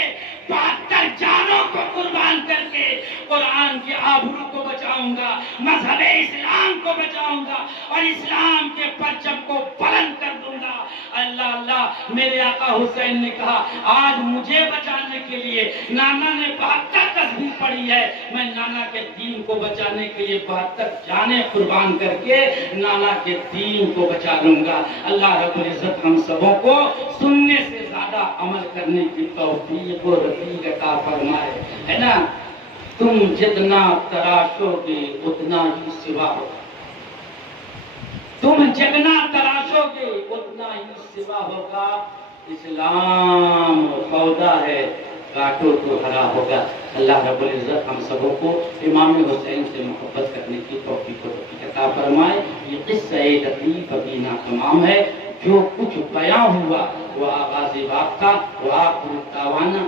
72 جانوں کو قربان کر کے قرآن کے آبرو کو بچاؤں گا، مذہب اسلام کو کو بچاؤں گا اور اسلام کے پرچم کو بلند کر دوں گا۔ اللہ اللہ، میرے آقا حسین نے کہا آج مجھے بچانے کے لیے نانا نے 72 تسبیح پڑھی ہے، میں نانا کے دین کو بچانے کے لیے 72 جانیں قربان کر کے نانا کے دین کو بچا لوں گا۔ اللہ رب العزت ہم سبوں کو سننے سے زیادہ عمل کرنے کی توفیق و رفیق عطا فرمائے، ہے نا۔ تم جتنا تراشو گے اتنا ہی سوا ہوگا، تم جتنا تراشو گے اتنا ہی سوا ہوگا۔ اسلام سودا ہے، کاٹو تو ہرا ہوگا۔ اللہ رب العزت ہم سبوں کو امام حسین سے محبت کرنے کی توفیق و رفیق عطا فرمائے۔ یہ قصہ لطیف ابھی ناتمام ہے، جو کچھ بیان ہوا وہ آغاز باب تھا، وہ آخر دعوانا